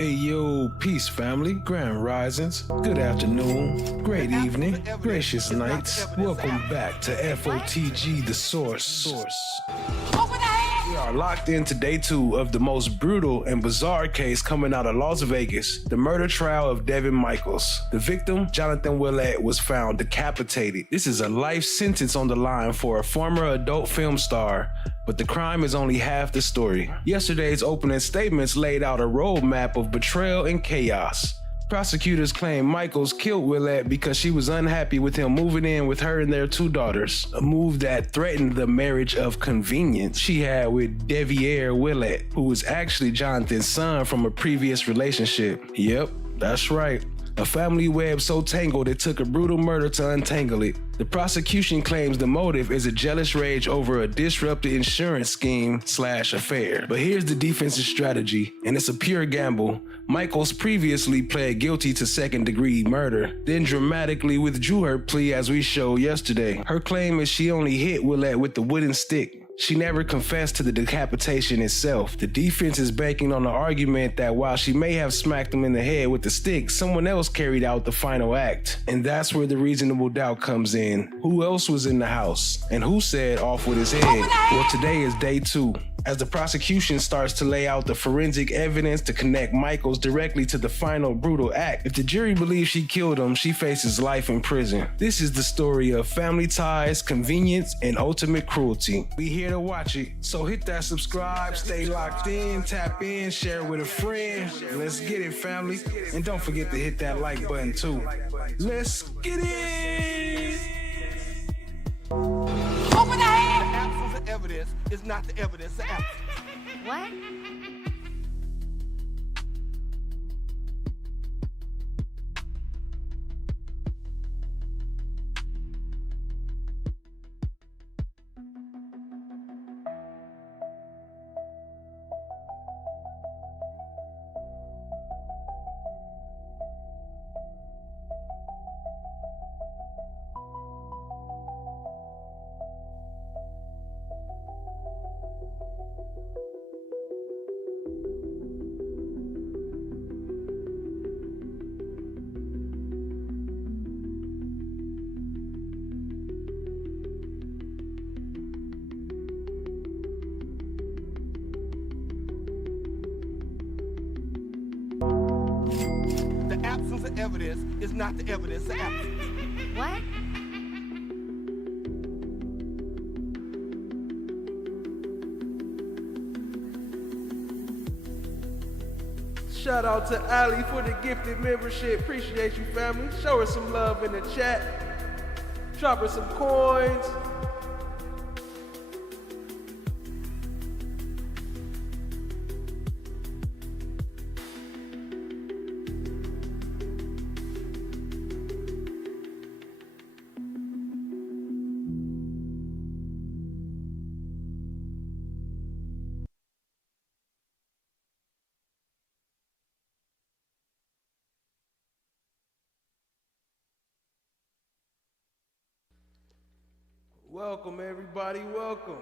Hey yo, peace family, grand risings, good afternoon, great evening, gracious nights. Welcome back to FOTG, the source. We are locked into day 2 of the most brutal and bizarre case coming out of Las Vegas, the murder trial of Devyn Michaels. The victim, Deviere Willette, was found decapitated. This is a life sentence on the line for a former adult film star, but the crime is only half the story. Yesterday's opening statements laid out a roadmap of betrayal and chaos. Prosecutors claim Michaels killed Willette because she was unhappy with him moving in with her and their 2 daughters, a move that threatened the marriage of convenience she had with Deviere Willette, who was actually Jonathan's son from a previous relationship. Yep, that's right. A family web so tangled it took a brutal murder to untangle it. The prosecution claims the motive is a jealous rage over a disrupted insurance scheme/affair. But here's the defense's strategy, and it's a pure gamble. Michaels previously pled guilty to second-degree murder, then dramatically withdrew her plea as we showed yesterday. Her claim is she only hit Willette with the wooden stick. She never confessed to the decapitation itself. The defense is banking on the argument that while she may have smacked him in the head with the stick, someone else carried out the final act. And that's where the reasonable doubt comes in. Who else was in the house? And who said off with his head? Well, today is day 2. As the prosecution starts to lay out the forensic evidence to connect Michaels directly to the final brutal act. If the jury believes she killed him, she faces life in prison. This is the story of family ties, convenience, and ultimate cruelty. We here to watch it, so hit that subscribe, stay locked in, tap in, share with a friend. Let's get it, family. And don't forget to hit that like button too. Let's get it! Open the hand! The absence of evidence is not the evidence of absence. What? The absence of evidence is not the evidence of absence. What? Shout out to Ali for the gifted membership. Appreciate you, family. Show her some love in the chat. Drop her some coins. Welcome, everybody. Welcome.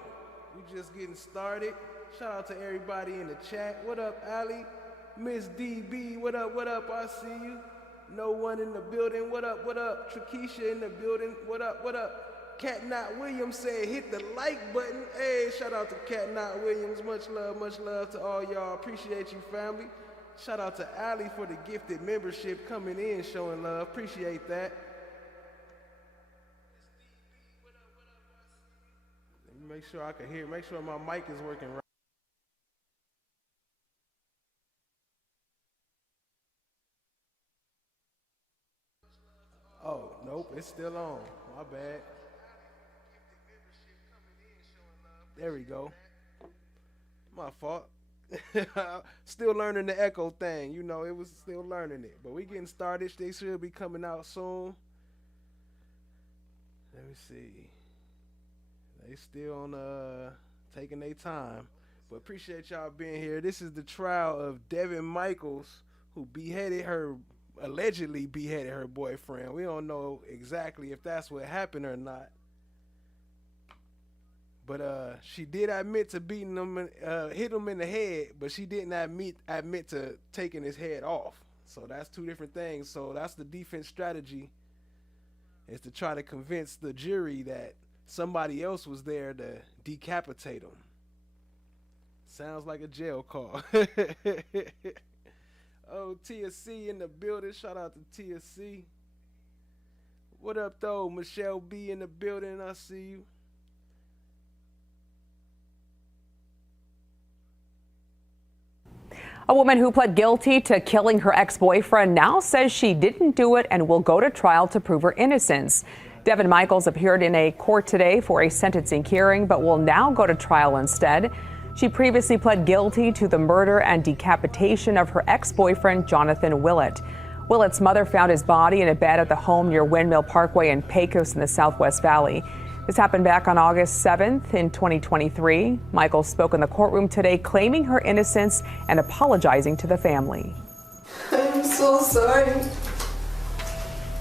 We just getting started. Shout out to everybody in the chat. What up, Ali? Miss DB, what up, what up? I see you. No one in the building. What up, what up? Trakisha in the building. What up, what up? Cat Knot Williams said hit the like button. Hey, shout out to Cat Knot Williams. Much love to all y'all. Appreciate you, family. Shout out to Ali for the gifted membership coming in, showing love. Appreciate that. Make sure I can hear, make sure my mic is working right. Oh, nope, it's still on. My bad. There we go. My fault. Still learning the echo thing. You know, it was still learning it. But we getting started. They should be coming out soon. Let me see. They still on taking their time. But appreciate y'all being here. This is the trial of Devyn Michaels, who allegedly beheaded her boyfriend. We don't know exactly if that's what happened or not. But she did admit to beating him, hit him in the head, but she didn't admit to taking his head off. So that's two different things. So that's the defense strategy, is to try to convince the jury that somebody else was there to decapitate him. Sounds like a jail call. Oh, TSC in the building. Shout out to TSC. What up, though? Michelle B in the building. I see you. A woman who pled guilty to killing her ex-boyfriend now says she didn't do it and will go to trial to prove her innocence. Devyn Michaels appeared in a court today for a sentencing hearing, but will now go to trial instead. She previously pled guilty to the murder and decapitation of her ex-boyfriend, Jonathan Willette. Willette's mother found his body in a bed at the home near Windmill Parkway in Pecos in the Southwest Valley. This happened back on August 7th in 2023. Michaels spoke in the courtroom today, claiming her innocence and apologizing to the family. I'm so sorry,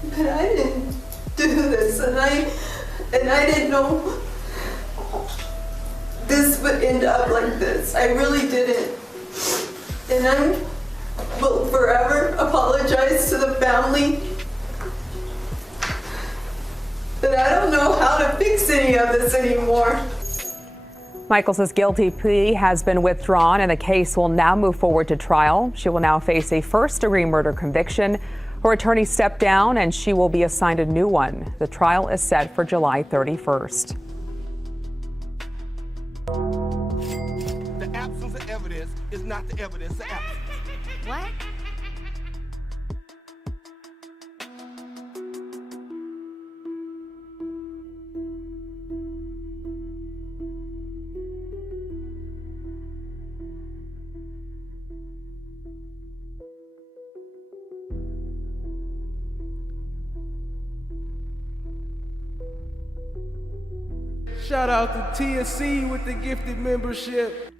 but I didn't do this, and I didn't know this would end up like this. I really didn't, and I will forever apologize to the family. But I don't know how to fix any of this anymore. Michaels' guilty plea has been withdrawn and the case will now move forward to trial. She will now face a first-degree murder conviction. Her attorney stepped down and she will be assigned a new one. The trial is set for July 31st. The absence of evidence is not the evidence of absence. What? Shout out to TSC with the gifted membership.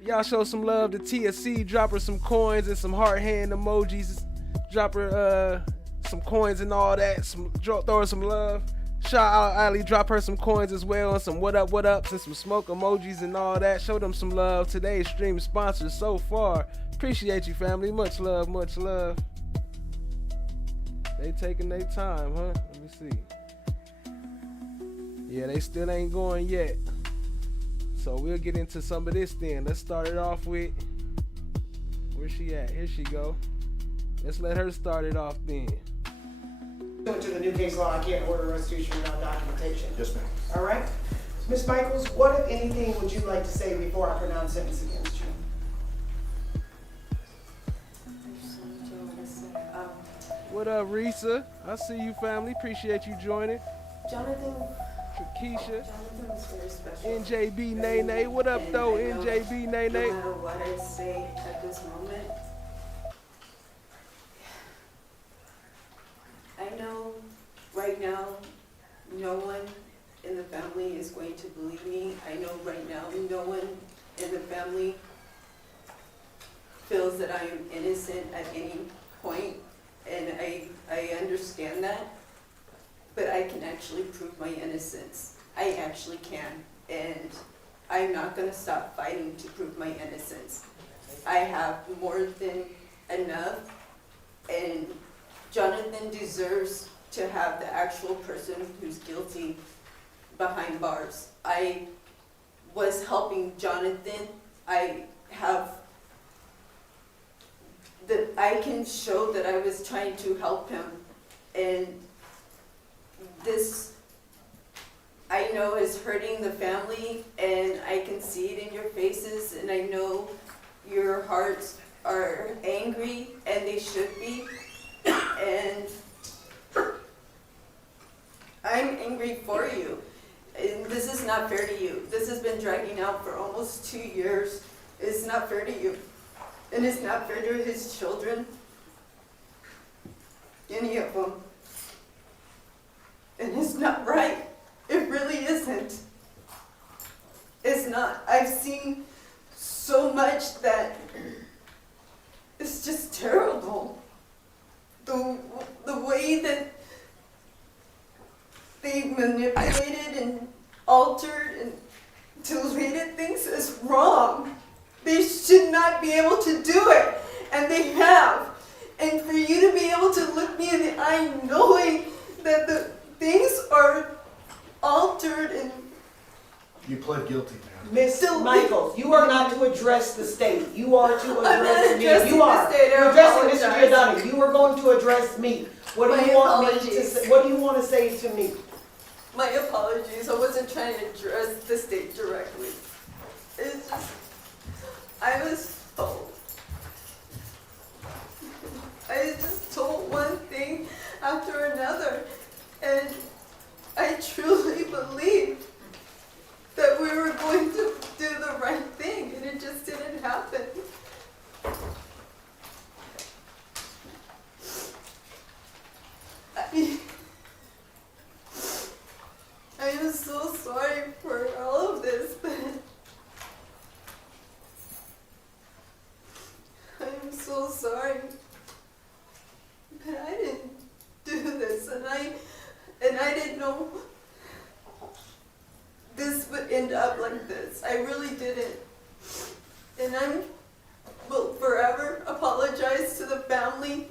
Y'all show some love to TSC. Drop her some coins and some heart hand emojis. Drop her some coins and all that. Throw her some love. Shout out Ali. Drop her some coins as well and some what ups and some smoke emojis and all that. Show them some love. Today's stream sponsors so far. Appreciate you, family. Much love, much love. They taking their time, huh? Let me see. Yeah, they still ain't going yet. So we'll get into some of this then. Let's start it off with, where's she at? Here she go. Let's let her start it off then. Going to the new case law, I can't order restitution without documentation. Yes, ma'am. All right. Ms. Michaels, what, if anything, would you like to say before I pronounce sentence against you? What up, Risa? I see you, family. Appreciate you joining. Jonathan Keisha. was very special. NJB Nene. What up, though, NJB Nene? No matter what I say at this moment, I know right now no one in the family is going to believe me. I know right now no one in the family feels that I am innocent at any point, and I understand that. But I can actually prove my innocence. I actually can. And I'm not gonna stop fighting to prove my innocence. I have more than enough, and Jonathan deserves to have the actual person who's guilty behind bars. I was helping Jonathan. I can show that I was trying to help him, and this, I know, is hurting the family, and I can see it in your faces, and I know your hearts are angry, and they should be, and I'm angry for you. And this is not fair to you. This has been dragging out for almost 2 years. It's not fair to you, and it's not fair to his children, any of them. And it's not right. It really isn't. It's not. I've seen so much that it's just terrible. The way that they manipulated and altered, and be able to do it, and they have. And for you to be able to look me in the eye knowing that the things are altered and You pled guilty, ma'am. Miss Michaels, you are not to address the state. You are to I'm not address me. addressing You are. the state. I You're addressing Mr. apologize. Giordani. You are going to address me. What do My you want me to apologies. say? What do you want to say to me? My apologies, I wasn't trying to address the state directly. It's just, I was told. I was just told one thing after another, and I truly believed that we were going to do the right thing, and it just didn't happen. I am so sorry for all of this, but I am so sorry. But I didn't do this, and I didn't know this would end up like this. I really didn't. And I will forever apologize to the family.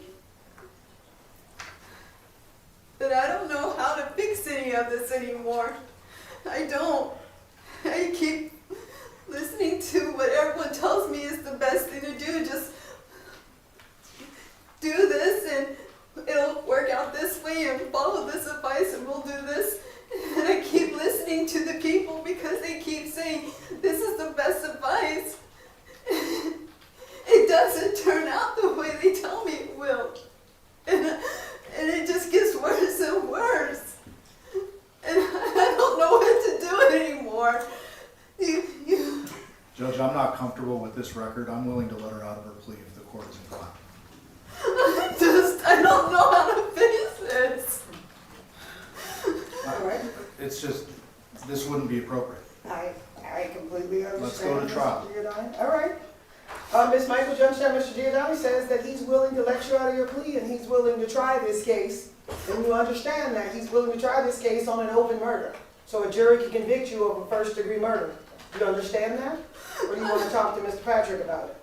But I don't know how to fix any of this anymore. I don't. I keep listening to what everyone tells me is the best thing to do. Just do this and it'll work out this way and follow this advice and we'll do this. And I keep listening to the people because they keep saying this is the best advice. It doesn't turn out the way they tell me it will. And it just gets worse and worse. And I don't know what to do anymore. Judge, I'm not comfortable with this record. I'm willing to let her out of her plea if the court is inclined. I don't know how to fix this. All right. It's just, this wouldn't be appropriate. I completely understand. Let's go to trial. Mr. Giordani. All right. Ms. Michael, Judge Mr. Giordani says that he's willing to let you out of your plea and he's willing to try this case. And you understand that he's willing to try this case on an open murder. So a jury can convict you of a first-degree murder. You understand that? Or do you want to talk to Mr. Patrick about it?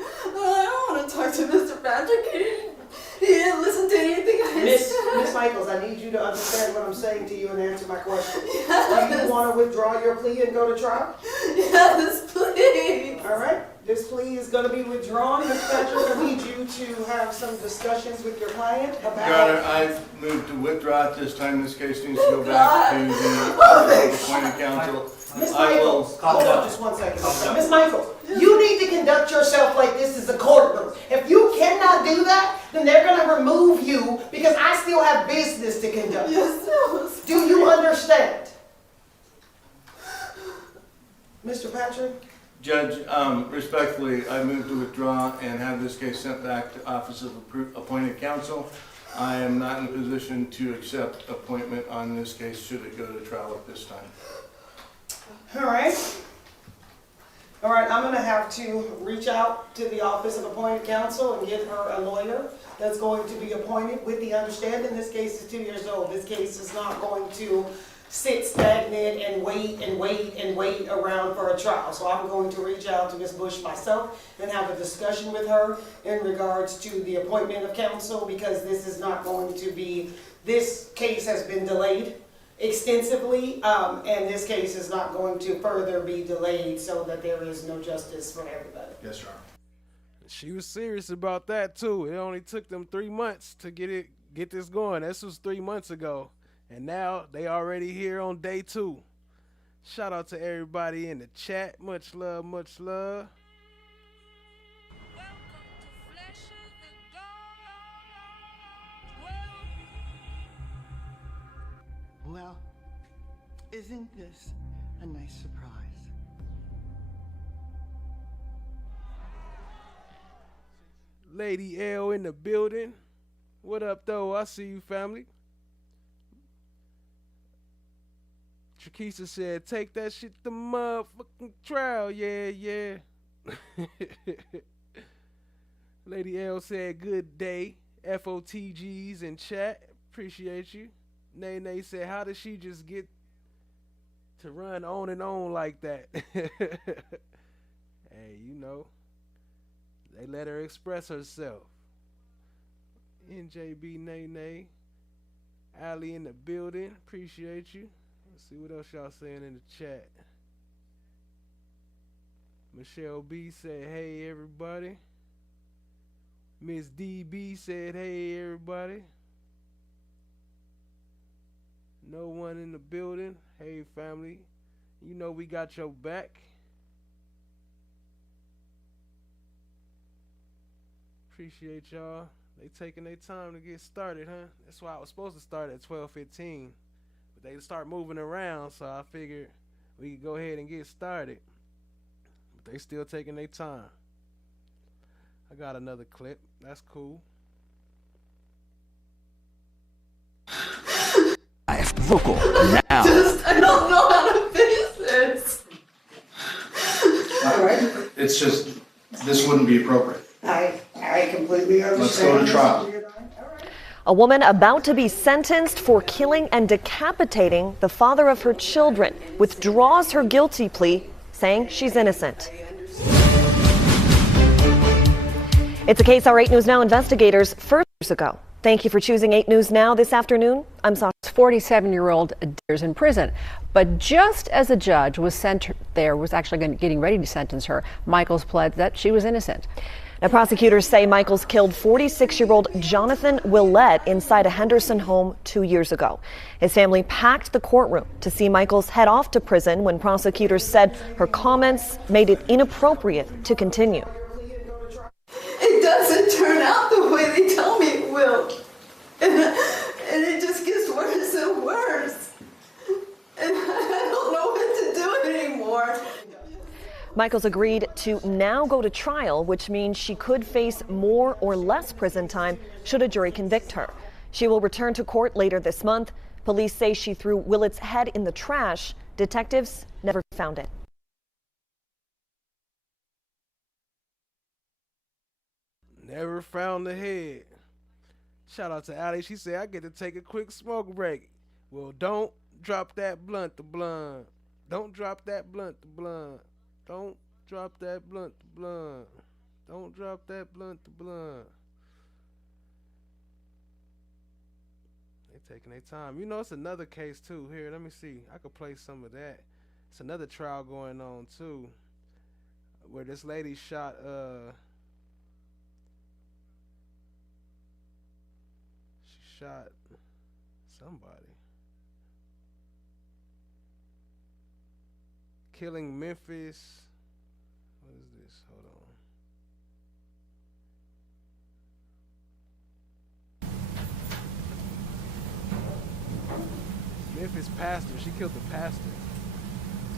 I don't want to talk to Mr. Patrick. He didn't listen to anything I Miss said. Michaels, I need you to understand what I'm saying to you and answer my question. Yes. Do you want to withdraw your plea and go to trial? Yes, please. All right. This plea is going to be withdrawn. Ms. Patrick, I need you to have some discussions with your client about... Your Honor, I've moved to withdraw at this time. This case needs to go back to the appointed counsel. Miss I will. Michaels, hold on just one second. Miss Michaels, you need to conduct yourself like this is a courtroom. If you cannot do that, then they're going to remove you because I still have business to conduct. Yes, Do you understand? Mr. Patrick? Judge, respectfully, I move to withdraw and have this case sent back to Office of Appointed Counsel. I am not in a position to accept appointment on this case should it go to trial at this time. All right. All right, I'm going to have to reach out to the Office of Appointed Counsel and get her a lawyer that's going to be appointed with the understanding this case is 2 years old. This case is not going to sit stagnant and wait and wait and wait around for a trial. So I'm going to reach out to Ms. Bush myself and have a discussion with her in regards to the appointment of counsel because this is not going to be, this case has been delayed extensively and this case is not going to further be delayed so that there is no justice for everybody. Yes, Your Honor. She was serious about that too. It only took them 3 months to get this going. This was 3 months ago. And now they already here on day 2. Shout out to everybody in the chat. Much love, much love. Well, isn't this a nice surprise? Lady L in the building. What up, though? I see you, family. Trakisa said, take that shit to motherfucking trial. Yeah, yeah. Lady L said, good day. FOTGs in chat. Appreciate you. Nay said, how did she just get to run on and on like that? Hey, you know. They let her express herself. NJB Nay, Allie in the building. Appreciate you. Let's see what else y'all saying in the chat. Michelle B said, hey, everybody. Miss DB said, hey, everybody. No one in the building. Hey, family. You know we got your back. Appreciate y'all. They taking their time to get started, huh? That's why I was supposed to start at 12:15. But they start moving around, so I figured we could go ahead and get started. But they still taking their time. I got another clip. That's cool. Vocal now. I don't know how to face this. All right. It's just, this wouldn't be appropriate. I completely understand. Let's go to trial. A woman about to be sentenced for killing and decapitating the father of her children withdraws her guilty plea, saying she's innocent. It's a case our 8 News Now investigators first years ago. Thank you for choosing 8 News Now this afternoon. I'm Sasha. 47-year-old is in prison, but just as a judge was actually getting ready to sentence her, Michaels pled that she was innocent. Now, prosecutors say Michaels killed 46-year-old Devyn Willette inside a Henderson home 2 years ago. His family packed the courtroom to see Michaels head off to prison when prosecutors said her comments made it inappropriate to continue. It doesn't turn out the way they tell me it will. And it just gets worse and worse. And I don't know what to do anymore. Michaels agreed to now go to trial, which means she could face more or less prison time should a jury convict her. She will return to court later this month. Police say she threw Willette's head in the trash. Detectives never found it. Never found the head. Shout out to Allie. She said, I get to take a quick smoke break. Well, don't drop that blunt to blunt. Don't drop that blunt to blunt. Don't drop that blunt to blunt. Don't drop that blunt to blunt. They taking their time. You know, it's another case too. Here, let me see. I could play some of that. It's another trial going on too, where this lady shot shot somebody. Killing Memphis. What is this? Hold on. Memphis pastor. She killed the pastor.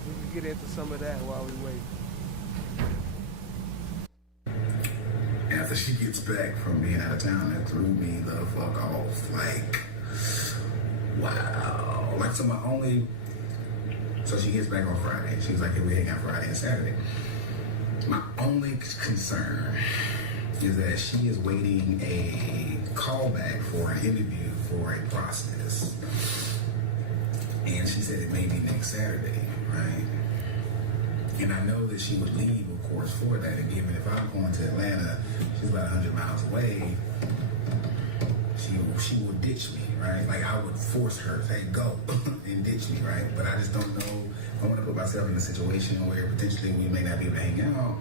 We can get into some of that while we wait. After she gets back from being out of town, that threw me the fuck off. Like, wow. Like, so she gets back on Friday. She was like, hey, we hang out Friday and Saturday. My only concern is that she is waiting a callback for an interview for a process. And she said it may be next Saturday, right? And I know that she would leave, of course, for that. And given if I'm going to Atlanta, she's about 100 miles away, she will ditch me, right? Like, I would force her, say, go, and ditch me, right? But I just don't know. I want to put myself in a situation where potentially we may not be able to hang out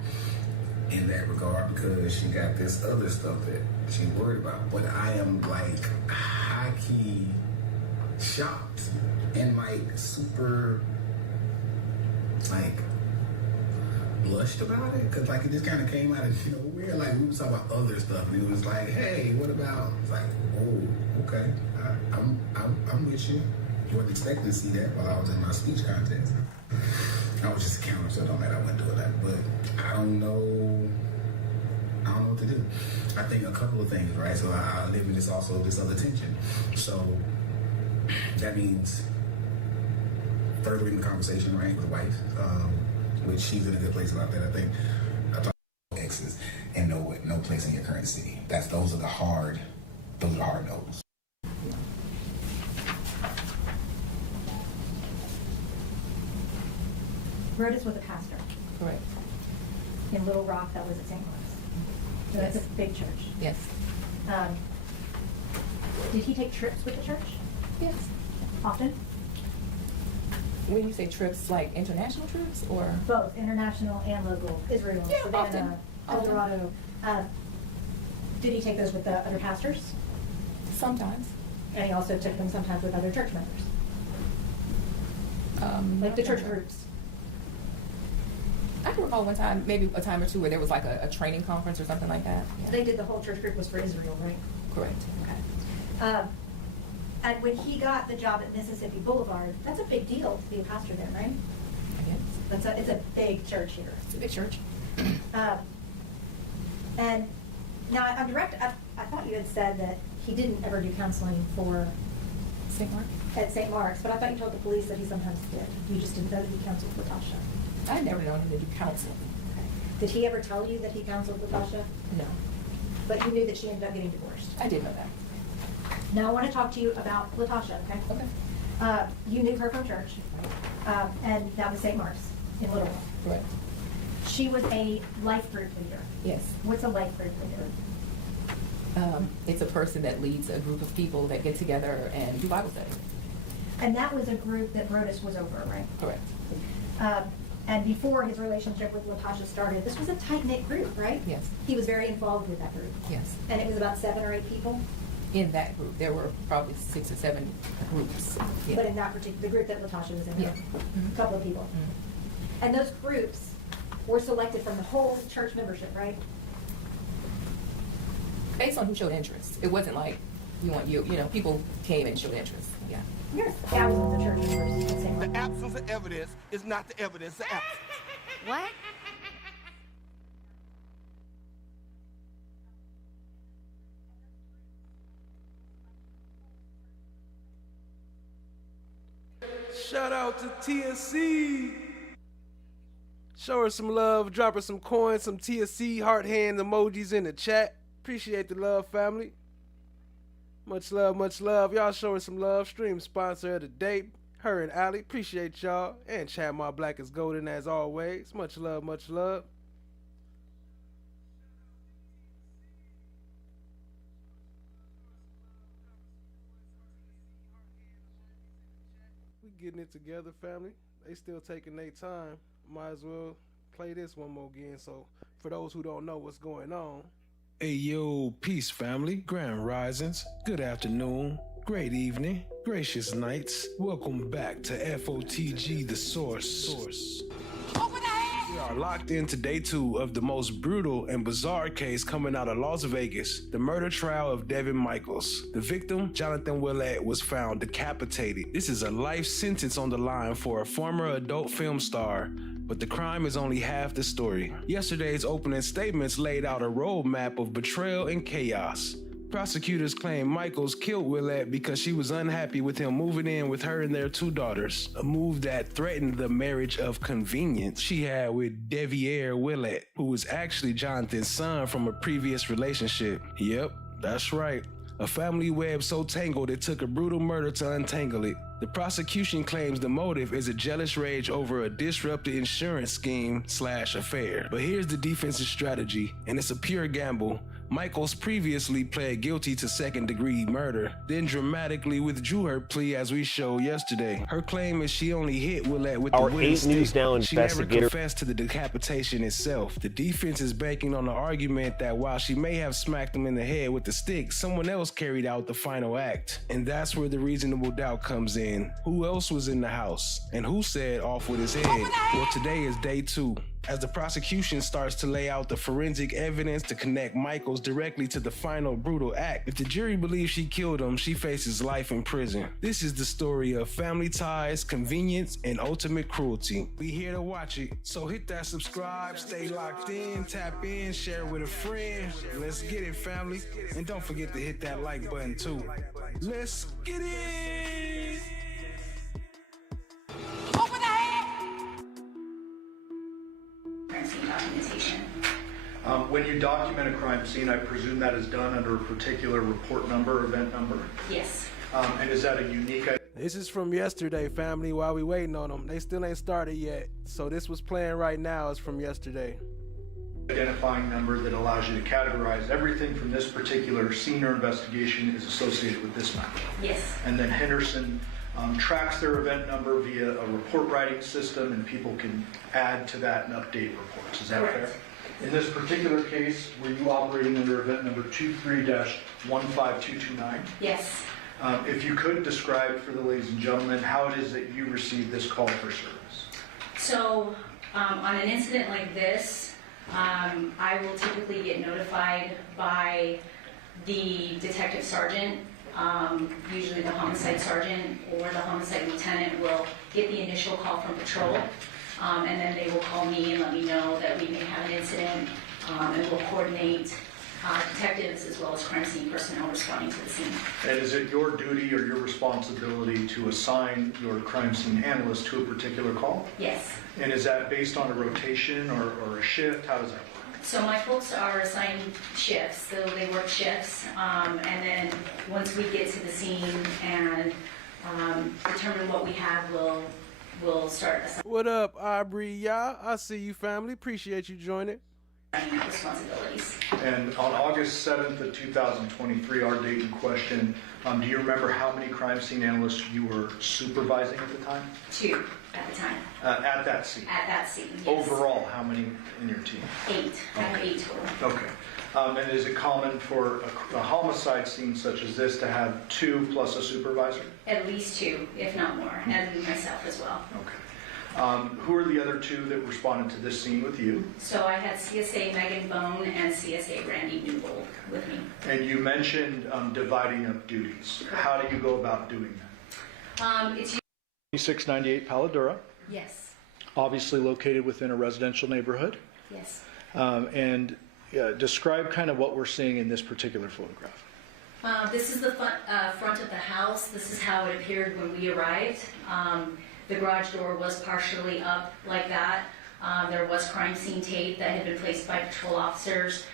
in that regard because she got this other stuff that she's worried about. But I am, like, high-key shocked and, like, super, like, blushed about it, because like it just kind of came out of nowhere. Like, we were talking about other stuff and it was like, hey, what about, it's like, oh, okay, I'm with you. You wasn't expecting to see that while I was in my speech contest. I was just a counter, so it don't matter, I wasn't doing that. But I don't know what to do. I think a couple of things, right? So I live in this other tension. So that means furthering the conversation, right, with wife, which she's in a good place about that. I think I talk about exes and no place in your current city. Those are the hard no's. Rhoda's with a pastor. Right. In Little Rock, that was at St. Louis. So that's a big church. Yes. Did he take trips with the church? Yes. Often? When you say trips, like international trips, or? Both, international and local. Israel, Yeah, Savannah, El often. Dorado. Did he take those with the other pastors? Sometimes. And he also took them sometimes with other church members? Like the church groups? I can recall one time, maybe a time or two, where there was like a training conference or something like that. Yeah. They did, the whole church group was for Israel, right? Correct. Okay. And when he got the job at Mississippi Boulevard, that's a big deal to be a pastor there, right? Yes. It's a big church here. It's a big church. And now I'm direct. I thought you had said that he didn't ever do counseling for St. Mark? At St. Mark's, but I thought you told the police that he sometimes did. You just didn't know that he counseled Latasha. I never known him to do counseling. Okay. Did he ever tell you that he counseled Latasha? No. But you knew that she ended up getting divorced. I did know that. Now I want to talk to you about Latasha, okay? Okay. You knew her from church, and that was St. Mark's in Little Rock. Correct. She was a life group leader. Yes. What's a life group leader? It's a person that leads a group of people that get together and do Bible study. And that was a group that Brodus was over, right? Correct. And before his relationship with Latasha started, this was a tight-knit group, right? Yes. He was very involved with that group. Yes. And it was about 7 or 8 people? In that group, there were probably 6 or 7 groups. Yeah. But in that particular, the group that Latasha was in, Yeah. a couple of people. And those groups were selected from the whole church membership, right? Based on who showed interest. It wasn't like you know, people came and showed interest. Yeah. Yes. Thousands of church members. The absence of evidence is not the evidence of absence. What? Shout out to TSC. Show her some love, drop her some coins, some TSC heart hand emojis in the chat. Appreciate the love, family. Much love, much love. Y'all show her some love. Stream sponsor of the day, her and Allie. Appreciate y'all. And Chad My Black is golden as always. Much love, much love. We getting it together, family. They still taking their time. Might as well play this one more again. So for those who don't know what's going on. Hey yo, peace family, grand risings, good afternoon, great evening, gracious nights. Welcome back to FOTG The Source. We are locked into day 2 of the most brutal and bizarre case coming out of Las Vegas, the murder trial of Devyn Michaels. The victim, Jonathan Willette, was found decapitated. This is a life sentence on the line for a former adult film star, but the crime is only half the story. Yesterday's opening statements laid out a roadmap of betrayal and chaos. Prosecutors claim Michaels killed Willette because she was unhappy with him moving in with her and their 2 daughters, a move that threatened the marriage of convenience she had with Deviere Willette, who was actually Jonathan's son from a previous relationship. Yep, that's right. A family web so tangled it took a brutal murder to untangle it. The prosecution claims the motive is a jealous rage over a disrupted insurance scheme/affair. But here's the defense's strategy, and it's a pure gamble. Michaels previously pled guilty to second-degree murder, then dramatically withdrew her plea as we showed yesterday. Her claim is she only hit Willette with the wooden stick. She never confessed to the decapitation itself. The defense is banking on the argument that while she may have smacked him in the head with the stick, someone else carried out the final act. And that's where the reasonable doubt comes in. Who else was in the house? And who said off with his head? Well, today is day 2. As the prosecution starts to lay out the forensic evidence to connect Michaels directly to the final brutal act. If the jury believes she killed him, she faces life in prison. This is the story of family ties, convenience, and ultimate cruelty. We here to watch it, so hit that subscribe, stay locked in, tap in, share with a friend. Let's get it, family. And don't forget to hit that like button too. Let's get it! When you document a crime scene, I presume that is done under a particular report number, event number? Yes. And is that a unique... This is from yesterday, family, while we waiting on them. They still ain't started yet. So this was playing right now is from yesterday. identifying number that allows you to categorize everything from this particular scene or investigation is associated with this number. Yes. And then Henderson tracks their event number via a report writing system, and people can add to that and update reports. Is that Correct. fair? In this particular case, were you operating under event number 23-15229? Yes. If you could describe for the ladies and gentlemen how it is that you received this call for service. So on an incident like this, I will typically get notified by the detective sergeant. Usually the homicide sergeant or the homicide lieutenant will get the initial call from patrol, and then they will call me and let me know that we may have an incident, and we'll coordinate detectives as well as crime scene personnel responding to the scene. And is it your duty or your responsibility to assign your crime scene analyst to a particular call? Yes. And is that based on a rotation or a shift? How does that work? So my folks are assigned shifts, so they work shifts, and then once we get to the scene and determine what we have, we'll start assigning What up, Aubrey? Y'all, I see you, family. Appreciate you joining. responsibilities. And on August 7th of 2023, our date in question, do you remember how many crime scene analysts you were supervising at the time? 2 at the time. At that scene? At that scene, yes. Overall, how many in your team? 8. I have 8 total. Okay. And is it common for a homicide scene such as this to have 2 plus a supervisor? At least 2, if not more, and myself as well. Okay. Who are the other 2 that responded to this scene with you? So I had CSA Megan Bone and CSA Randy Newbold with me. And you mentioned dividing up duties. How do you go about doing that? It's 2698 Paladura, yes, obviously located within a residential neighborhood. yes. And describe kind of what we're seeing in this particular photograph. This is the front of the house. This is how it appeared when we arrived. The garage door was partially up like that. There was crime scene tape that had been placed by patrol officers.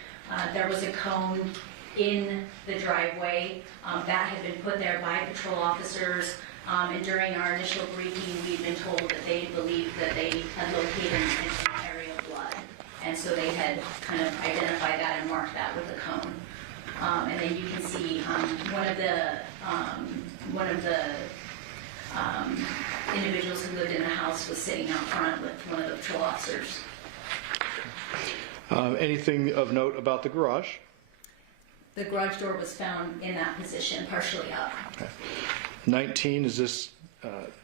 There was a cone in the driveway that had been put there by patrol officers. And during our initial briefing, we'd been told that they believed that they had located an area of blood. And so they had kind of identified that and marked that with a cone. And then you can see one of the individuals who lived in the house was sitting out front with one of the patrol officers. Anything of note about the garage? The garage door was found in that position, partially up. Okay. 19, is this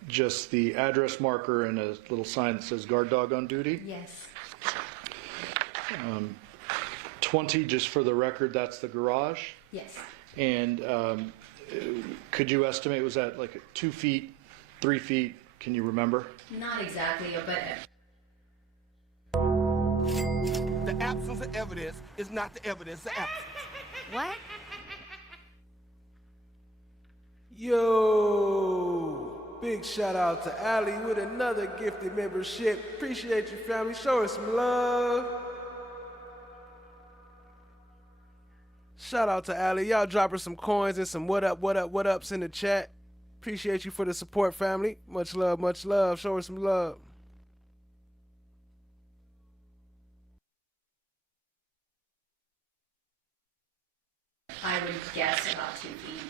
just the address marker and a little sign that says guard dog on duty? Yes. 20, just for the record, that's the garage? Yes. And could you estimate, was that like 2 feet, 3 feet? Can you remember? Not exactly, but The absence of evidence is not the evidence of absence. What? Yo, big shout out to Allie with another gifted membership. Appreciate you, family. Show her some love. Shout out to Allie. Y'all drop her some coins and some what ups in the chat. Appreciate you for the support, family. Much love, much love. Show her some love. I would guess about 2 feet.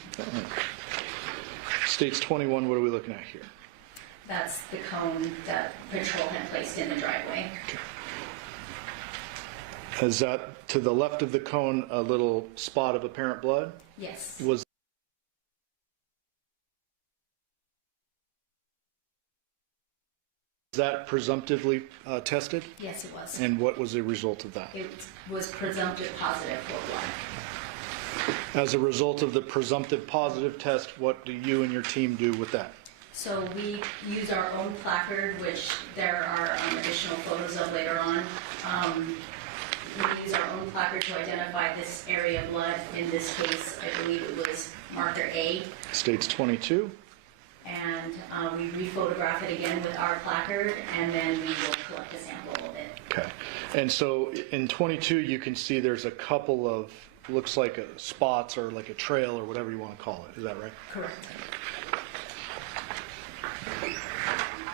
States 21, what are we looking at here? That's the cone that patrol had placed in the driveway. Is that to the left of the cone a little spot of apparent blood? Yes. Was that presumptively tested? Yes, it was. And what was the result of that? It was presumptive positive for blood. As a result of the presumptive positive test, what do you and your team do with that? So we use our own placard, which there are additional photos of later on. We use our own placard to identify this area of blood. In this case, I believe it was marker A. States 22. And we re-photograph it again with our placard, and then we will collect a sample of it. Okay. And so in 22, you can see there's a couple of, looks like spots or like a trail or whatever you want to call it. Is that right? Correct.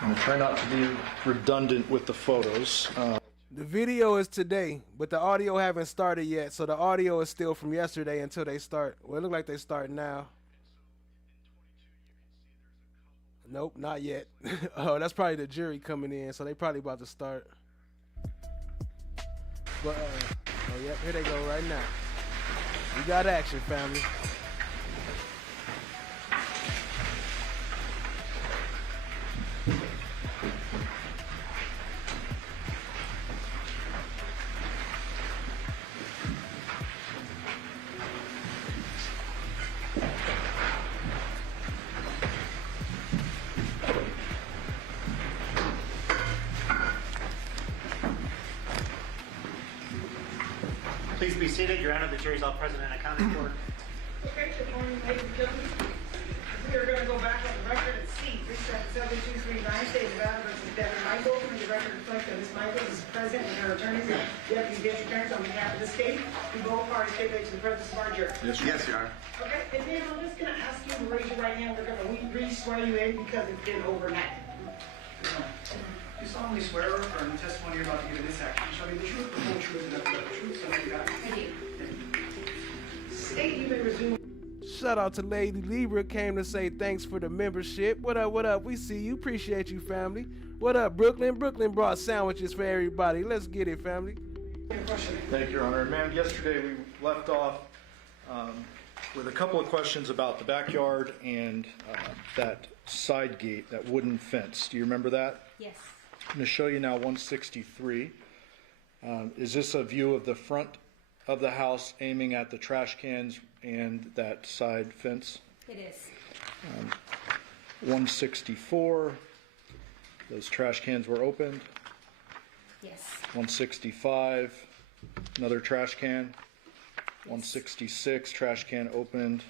I'm going to try not to be redundant with the photos. The video is today, but the audio haven't started yet, so the audio is still from yesterday until they start. Well, it looks like they start now. Nope, not yet. Oh, that's probably the jury coming in, so they probably about to start. But, oh, yep, here they go right now. We got action, family. Please be seated. Your Honor, the jury's all present and accounted for. Okay, good morning, ladies and gentlemen. We are going to go back on the record and see 377-239 states about versus Devyn Michaels. And the record reflects that Ms. Michaels is present and her attorneys and deputy district attorneys on behalf of the state. We both parties stipulate to the presence of our jury. Yes, Your Honor. Okay, and then I'm just going to ask you to raise your right hand. We're going to re-swear you in because it's been overnight. You solemnly swear or affirm the testimony you're about to give in this action shall be the truth, the whole truth, and nothing but the truth, so help you God. I do. State, you may resume. Shout out to Lady Libra, came to say thanks for the membership. What up, what up? We see you. Appreciate you, family. What up, Brooklyn? Brooklyn brought sandwiches for everybody. Let's get it, family. Thank you, Your Honor. Ma'am, yesterday we left off with a couple of questions about the backyard and that side gate, that wooden fence. Do you remember that? Yes. I'm going to show you now 163. Is this a view of the front of the house aiming at the trash cans and that side fence? It is. 164, those trash cans were opened. Yes. 165, another trash can. 166, trash can opened.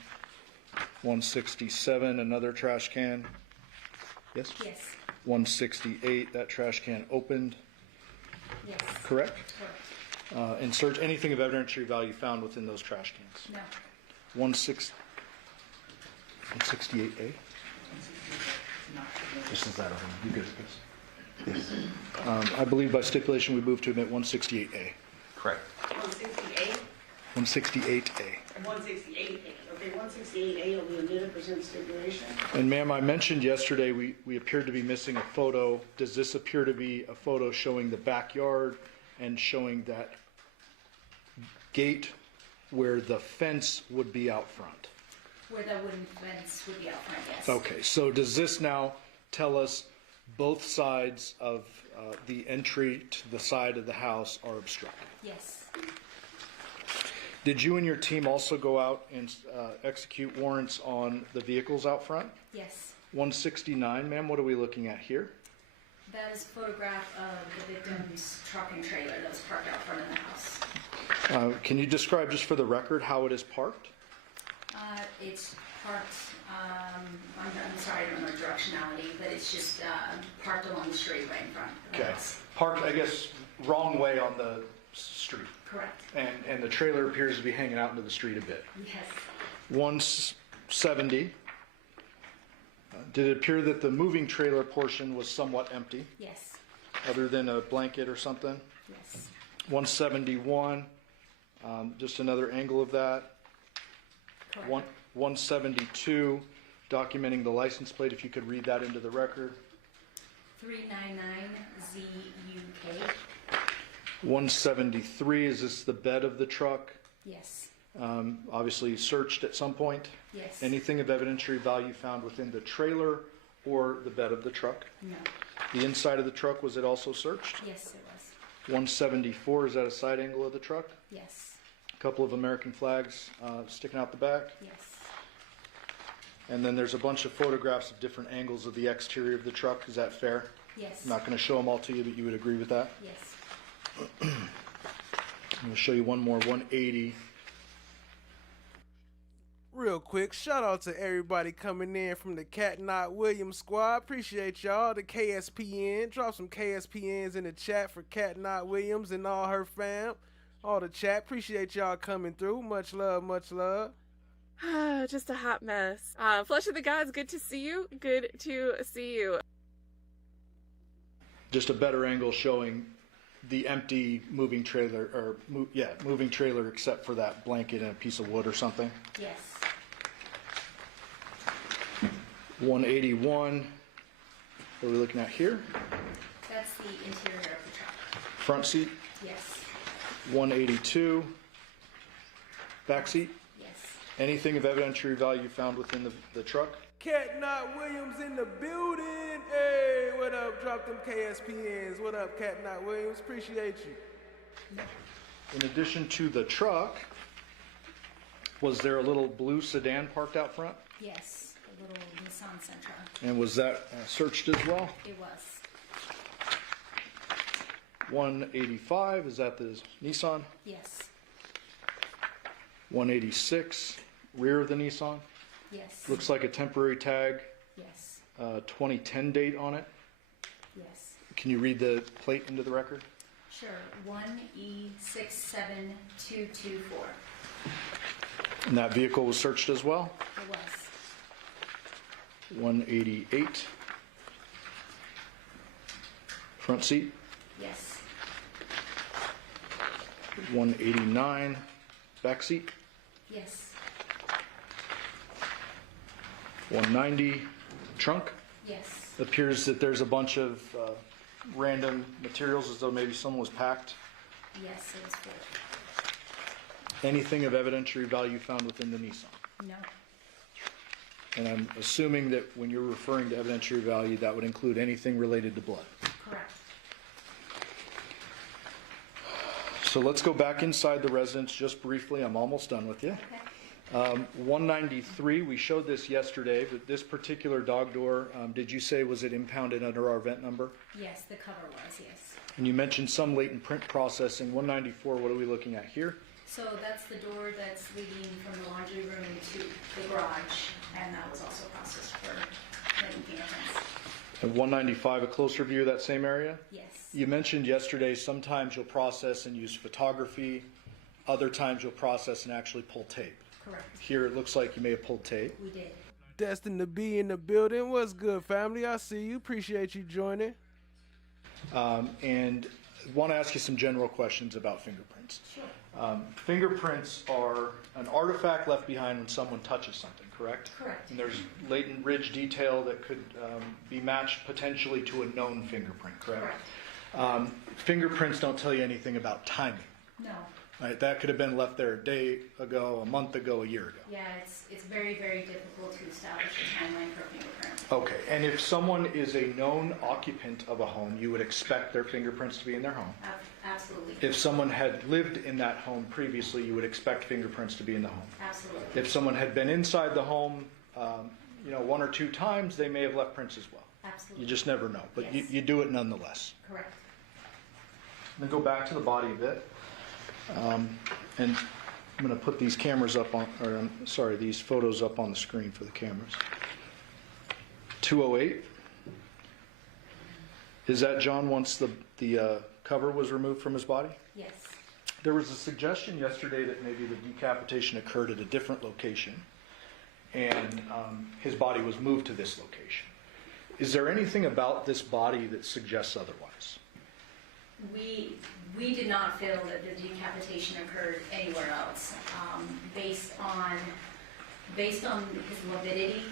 167, another trash can. Yes? Yes. 168, that trash can opened. Yes. Correct? Correct. And search anything of evidentiary value found within those trash cans. No. 168A? This is that over. You good at this? Yes. I believe by stipulation we move to admit 168A. Correct. 168? 168A. 168A. Okay, 168A will be admitted, present stipulation. And ma'am, I mentioned yesterday we appeared to be missing a photo. Does this appear to be a photo showing the backyard and showing that gate where the fence would be out front? Where the wooden fence would be out front, yes. Okay, so does this now tell us both sides of the entry to the side of the house are obstructed? Yes. Did you and your team also go out and execute warrants on the vehicles out front? Yes. 169, ma'am, what are we looking at here? That is a photograph of the victim's truck and trailer that was parked out front of the house. Can you describe just for the record how it is parked? It's parked, I'm sorry, I don't know directionality, but it's just parked along the street right in front of the Okay, house. parked, I guess, wrong way on the street. Correct. And the trailer appears to be hanging out into the street a bit. Yes. 170. Did it appear that the moving trailer portion was somewhat empty? Yes. Other than a blanket or something? Yes. 171. Just another angle of that. Correct. 172. Documenting the license plate, if you could read that into the record. 399ZUK. 173. Is this the bed of the truck? Yes. Obviously searched at some point. Yes. Anything of evidentiary value found within the trailer or the bed of the truck? No. The inside of the truck, was it also searched? Yes, it was. 174, is that a side angle of the truck? Yes. A couple of American flags sticking out the back? Yes. And then there's a bunch of photographs of different angles of the exterior of the truck. Is that fair? Yes. I'm not going to show them all to you, but you would agree with that? Yes. I'm going to show you one more, 180. Real quick, shout out to everybody coming in from the Cat Not Williams squad. Appreciate y'all. The KSPN. Drop some KSPNs in the chat for Cat Not Williams and all her fam. All the chat. Appreciate y'all coming through. Much love, much love. Just a hot mess. Flesh of the Gods, good to see you. Good to see you. Just a better angle showing the empty moving trailer, or moving trailer except for that blanket and a piece of wood or something. Yes. 181, what are we looking at here? That's the interior of the truck. Front seat? Yes. 182, back seat? Yes. Anything of evidentiary value found within the truck? Cat Knot Williams in the building. Hey, what up? Drop them KSPNs. What up, Cat Knot Williams? Appreciate you. In addition to the truck, was there a little blue sedan parked out front? Yes, a little Nissan Sentra. And was that searched as well? It was. 185, is that the Nissan? Yes. 186, rear of the Nissan? Yes. Looks like a temporary tag. Yes. 2010 date on it. Yes. Can you read the plate into the record? Sure. 1E67224. And that vehicle was searched as well? It was. 188. Front seat? Yes. 189. Back seat? Yes. 190. Trunk? Yes. Appears that there's a bunch of random materials as though maybe someone was packed. Yes, it was full. Anything of evidentiary value found within the Nissan? No. And I'm assuming that when you're referring to evidentiary value, that would include anything related to blood. Correct. So let's go back inside the residence just briefly. I'm almost done with you. Okay. 193, we showed this yesterday, but this particular dog door, did you say was it impounded under our vent number? Yes, the cover was, yes. And you mentioned some latent print processing. 194, what are we looking at here? So that's the door that's leading from the laundry room to the garage, and that was also processed for latent fingerprints. And 195, a closer view of that same area? Yes. You mentioned yesterday sometimes you'll process and use photography, other times you'll process and actually pull tape. Correct. Here it looks like you may have pulled tape. We did. Destined to be in the building. What's good, family? I see you. Appreciate you joining. And want to ask you some general questions about fingerprints. Sure. Fingerprints are an artifact left behind when someone touches something, correct? Correct. And there's latent ridge detail that could be matched potentially to a known fingerprint, correct? Correct. Fingerprints don't tell you anything about timing. No. Right? That could have been left there a day ago, a month ago, a year ago. Yeah, it's very, very difficult to establish a timeline for a fingerprint. Okay, and if someone is a known occupant of a home, you would expect their fingerprints to be in their home. Absolutely. If someone had lived in that home previously, you would expect fingerprints to be in the home. Absolutely. If someone had been inside the home, one or two times, they may have left prints as well. Absolutely. You just never know, but Yes. you do it nonetheless. Correct. Then go back to the body a bit. And I'm going to put these cameras up on, these photos up on the screen for the cameras. 208. Is that John once the cover was removed from his body? Yes. There was a suggestion yesterday that maybe the decapitation occurred at a different location, and his body was moved to this location. Is there anything about this body that suggests otherwise? We did not feel that the decapitation occurred anywhere else. Based on his lividity,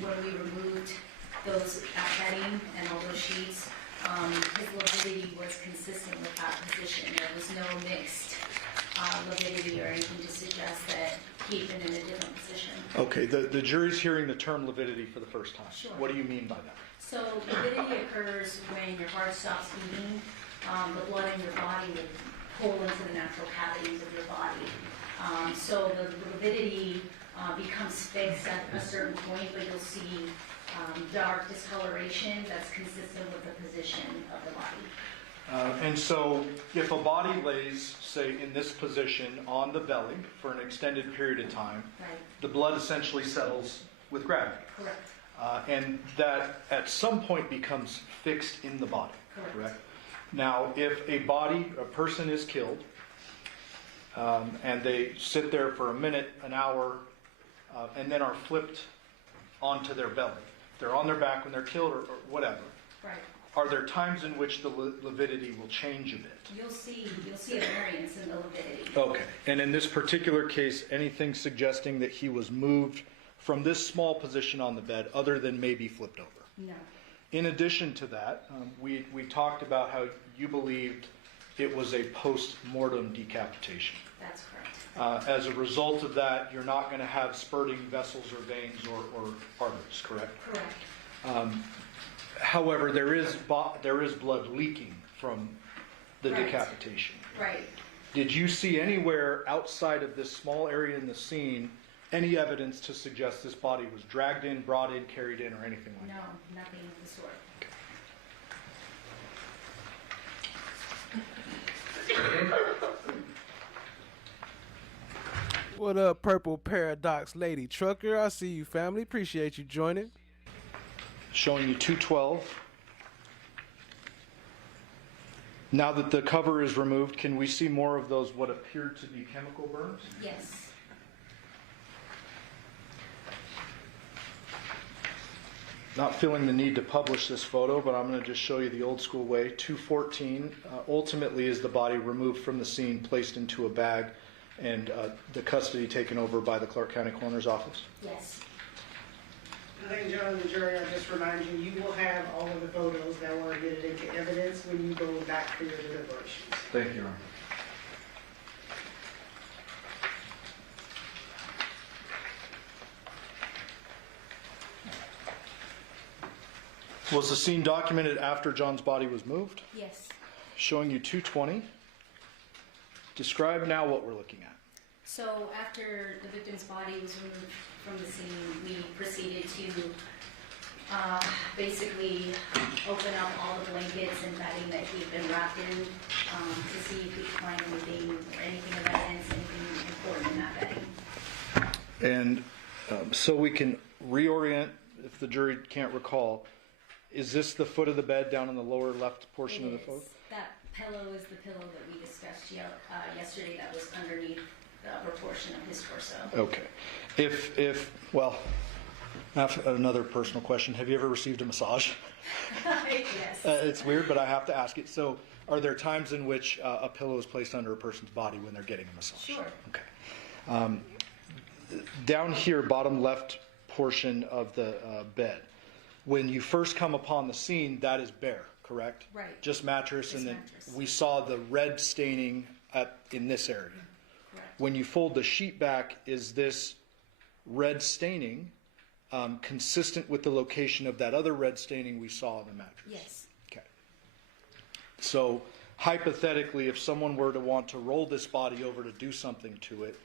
when we removed those bedding and all those sheets, his lividity was consistent with that position. There was no mixed lividity or anything to suggest that he had been in a different position. Okay, the jury's hearing the term lividity for the first time. Sure. What do you mean by that? So lividity occurs when your heart stops beating. The blood in your body would pull into the natural cavities of your body. So the lividity becomes fixed at a certain point, but you'll see dark discoloration that's consistent with the position of the body. And so if a body lays, say, in this position on the belly for an extended period of time, Right. the blood essentially settles with gravity. Correct. And that at some point becomes fixed in the body. Correct. Now, if a person is killed, and they sit there for a minute, an hour, and then are flipped onto their belly. They're on their back when they're killed or whatever. Right. Are there times in which the lividity will change a bit? You'll see a variance in the lividity. Okay, and in this particular case, anything suggesting that he was moved from this small position on the bed other than maybe flipped over? No. In addition to that, we talked about how you believed it was a post-mortem decapitation. That's correct. As a result of that, you're not going to have spurting vessels or veins or arteries, correct? Correct. However, there is blood leaking from the Right. decapitation. Right. Did you see anywhere outside of this small area in the scene any evidence to suggest this body was dragged in, brought in, carried in, or anything like that? No, nothing of the sort. What up, Purple Paradox Lady Trucker? I see you, family. Appreciate you joining. Showing you 212. Now that the cover is removed, can we see more of those what appeared to be chemical burns? Yes. Not feeling the need to publish this photo, but I'm going to just show you the old school way. 214 ultimately is the body removed from the scene, placed into a bag, and the custody taken over by the Clark County Coroner's Office. Yes. Ladies and gentlemen of the jury, I just remind you, you will have all of the photos that were admitted into evidence when you go back for your deliberations. Thank you, Your Honor. Was the scene documented after John's body was moved? Yes. Showing you 220. Describe now what we're looking at. So after the victim's body was removed from the scene, we proceeded to basically open up all the blankets and bedding that he'd been wrapped in to see if we could find anything of evidence, anything important in that bedding. And so we can reorient, if the jury can't recall, is this the foot of the bed down in the lower left portion of the photo? That pillow is the pillow that we discussed yesterday that was underneath the upper portion of his torso. Okay. Well, I have another personal question. Have you ever received a massage? Yes. It's weird, but I have to ask it. So, are there times in which a pillow is placed under a person's body when they're getting a massage? Sure. Okay. Down here, bottom left portion of the bed, when you first come upon the scene, that is bare, correct? Right. Just mattress, Just and then mattress. we saw the red staining in this area. Correct. When you fold the sheet back, is this red staining consistent with the location of that other red staining we saw in the mattress? Yes. Okay. So hypothetically, if someone were to want to roll this body over to do something to it,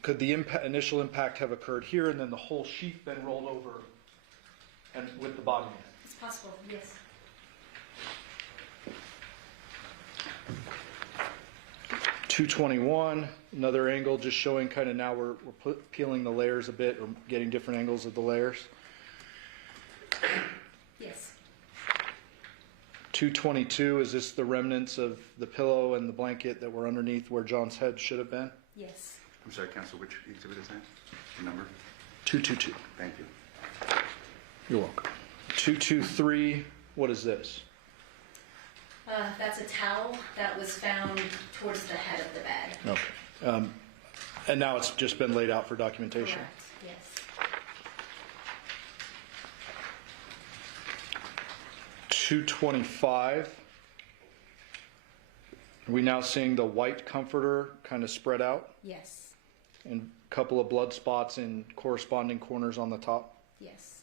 could the initial impact have occurred here and then the whole sheet been rolled over and with the body in it? It's possible, yes. .221, another angle just showing kind of now we're peeling the layers a bit or getting different angles of the layers. Yes. .222, is this the remnants of the pillow and the blanket that were underneath where John's head should have been? Yes. I'm sorry, Counsel, which exhibit is that? The number? 222. Thank you. You're welcome. 223, what is this? That's a towel that was found towards the head of the bed. Okay. And now it's just been laid out for documentation? Correct, yes. 225. Are we now seeing the white comforter kind of spread out? Yes. And a couple of blood spots in corresponding corners on the top? Yes.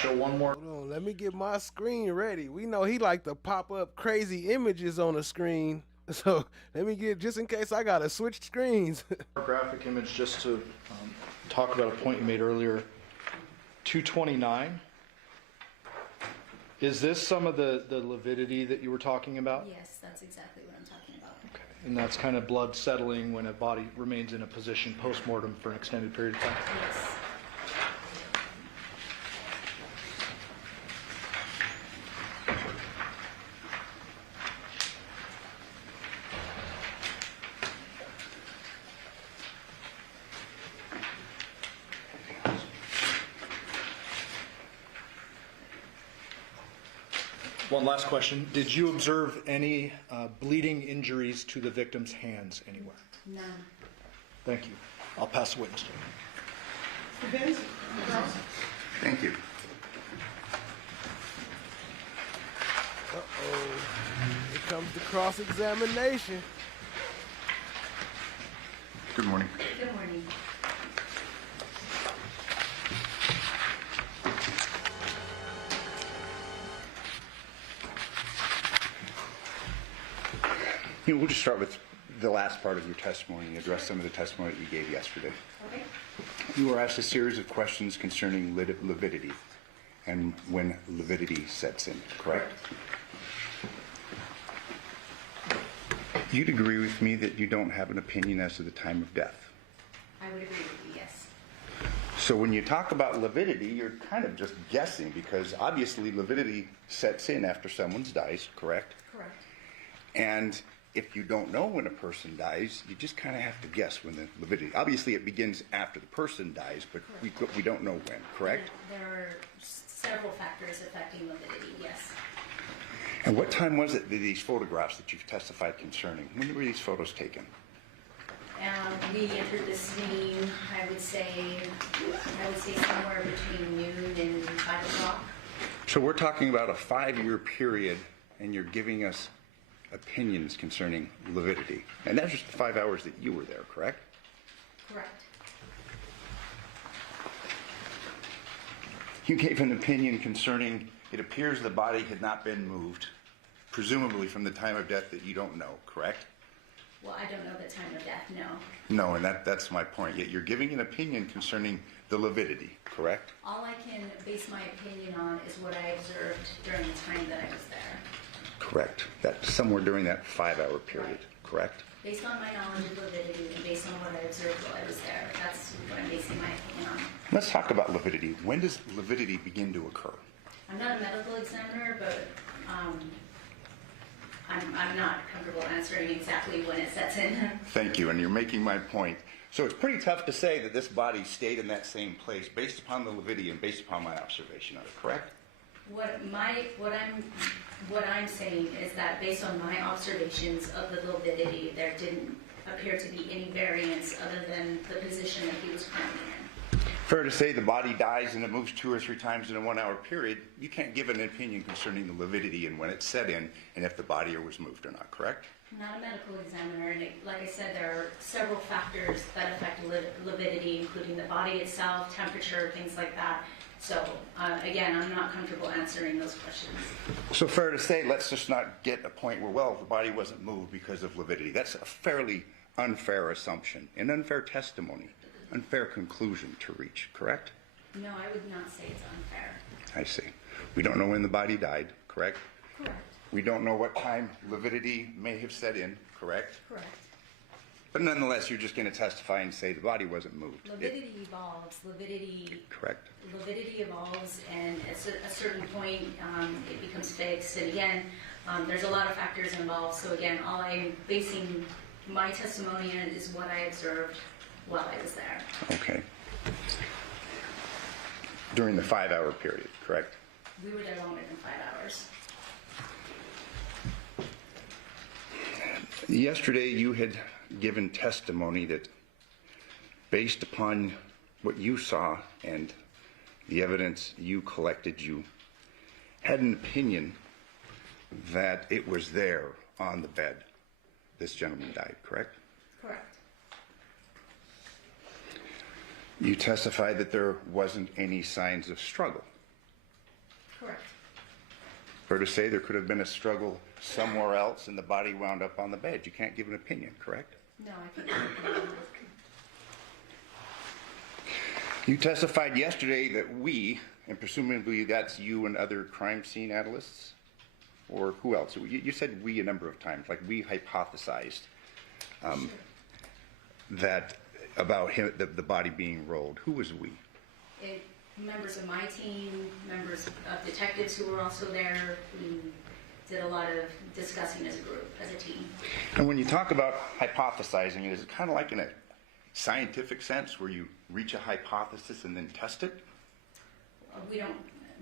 Show one more. Hold on, let me get my screen ready. We know he like to pop up crazy images on the screen. So let me get, just in case I gotta switch screens. Graphic image just to talk about a point you made earlier. 229. Is this some of the lividity that you were talking about? Yes, that's exactly what I'm talking about. Okay. And that's kind of blood settling when a body remains in a position post-mortem for an extended period of time? Yes. One last question. Did you observe any bleeding injuries to the victim's hands anywhere? None. Thank you. I'll pass the witness. Thank you. Uh-oh. Here comes the cross-examination. Good morning. Good morning. We'll just start with the last part of your testimony and address some of the testimony that you gave yesterday. Okay. You were asked a series of questions concerning lividity and when lividity sets in, correct? You'd agree with me that you don't have an opinion as to the time of death. I would agree with you, yes. So when you talk about lividity, you're kind of just guessing because obviously lividity sets in after someone dies, correct? Correct. And if you don't know when a person dies, you just kind of have to guess when the lividity. Obviously, it begins after the person dies, but we don't know when, correct? There are several factors affecting lividity, yes. And what time was it that these photographs that you've testified concerning? When were these photos taken? We entered the scene, I would say somewhere between noon and 5 o'clock. So we're talking about a 5-year period, and you're giving us opinions concerning lividity. And that's just the 5 hours that you were there, correct? Correct. You gave an opinion concerning it appears the body had not been moved, presumably from the time of death that you don't know, correct? Well, I don't know the time of death, no. No, and that's my point. Yet you're giving an opinion concerning the lividity, correct? All I can base my opinion on is what I observed during the time that I was there. Correct. That's somewhere during that 5-hour period, correct? Based on my knowledge of lividity and based on what I observed while I was there, that's what I'm basing my opinion on. Let's talk about lividity. When does lividity begin to occur? I'm not a medical examiner, but I'm not comfortable answering exactly when it sets in. Thank you, and you're making my point. So it's pretty tough to say that this body stayed in that same place based upon the lividity and based upon my observation of it, correct? What I'm saying is that based on my observations of the lividity, there didn't appear to be any variance other than the position that he was currently in. Fair to say the body dies and it moves 2 or 3 times in a 1-hour period. You can't give an opinion concerning the lividity and when it set in and if the body was moved or not, correct? I'm not a medical examiner, and like I said, there are several factors that affect lividity, including the body itself, temperature, things like that. So, again, I'm not comfortable answering those questions. So fair to say, let's just not get a point where, well, the body wasn't moved because of lividity. That's a fairly unfair assumption, an unfair testimony, unfair conclusion to reach, correct? No, I would not say it's unfair. I see. We don't know when the body died, correct? Correct. We don't know what time lividity may have set in, correct? Correct. But nonetheless, you're just going to testify and say the body wasn't moved. Lividity evolves. Correct. Lividity evolves, and at a certain point, it becomes fixed. And again, there's a lot of factors involved. So again, all I'm basing my testimony on is what I observed while I was there. Okay. During the 5-hour period, correct? We were there longer than 5 hours. Yesterday, you had given testimony that based upon what you saw and the evidence you collected, you had an opinion that it was there on the bed. This gentleman died, correct? Correct. You testified that there wasn't any signs of struggle. Correct. Fair to say there could have been a struggle somewhere else and the body wound up on the bed. You can't give an opinion, correct? No, I can't. You testified yesterday that we, and presumably that's you and other crime scene analysts, or who else? You said we a number of times, like we hypothesized that about him, the body being rolled. Who was we? Members of my team, members of detectives who were also there. We did a lot of discussing as a group, as a team. And when you talk about hypothesizing, is it kind of like in a scientific sense where you reach a hypothesis and then test it? We don't,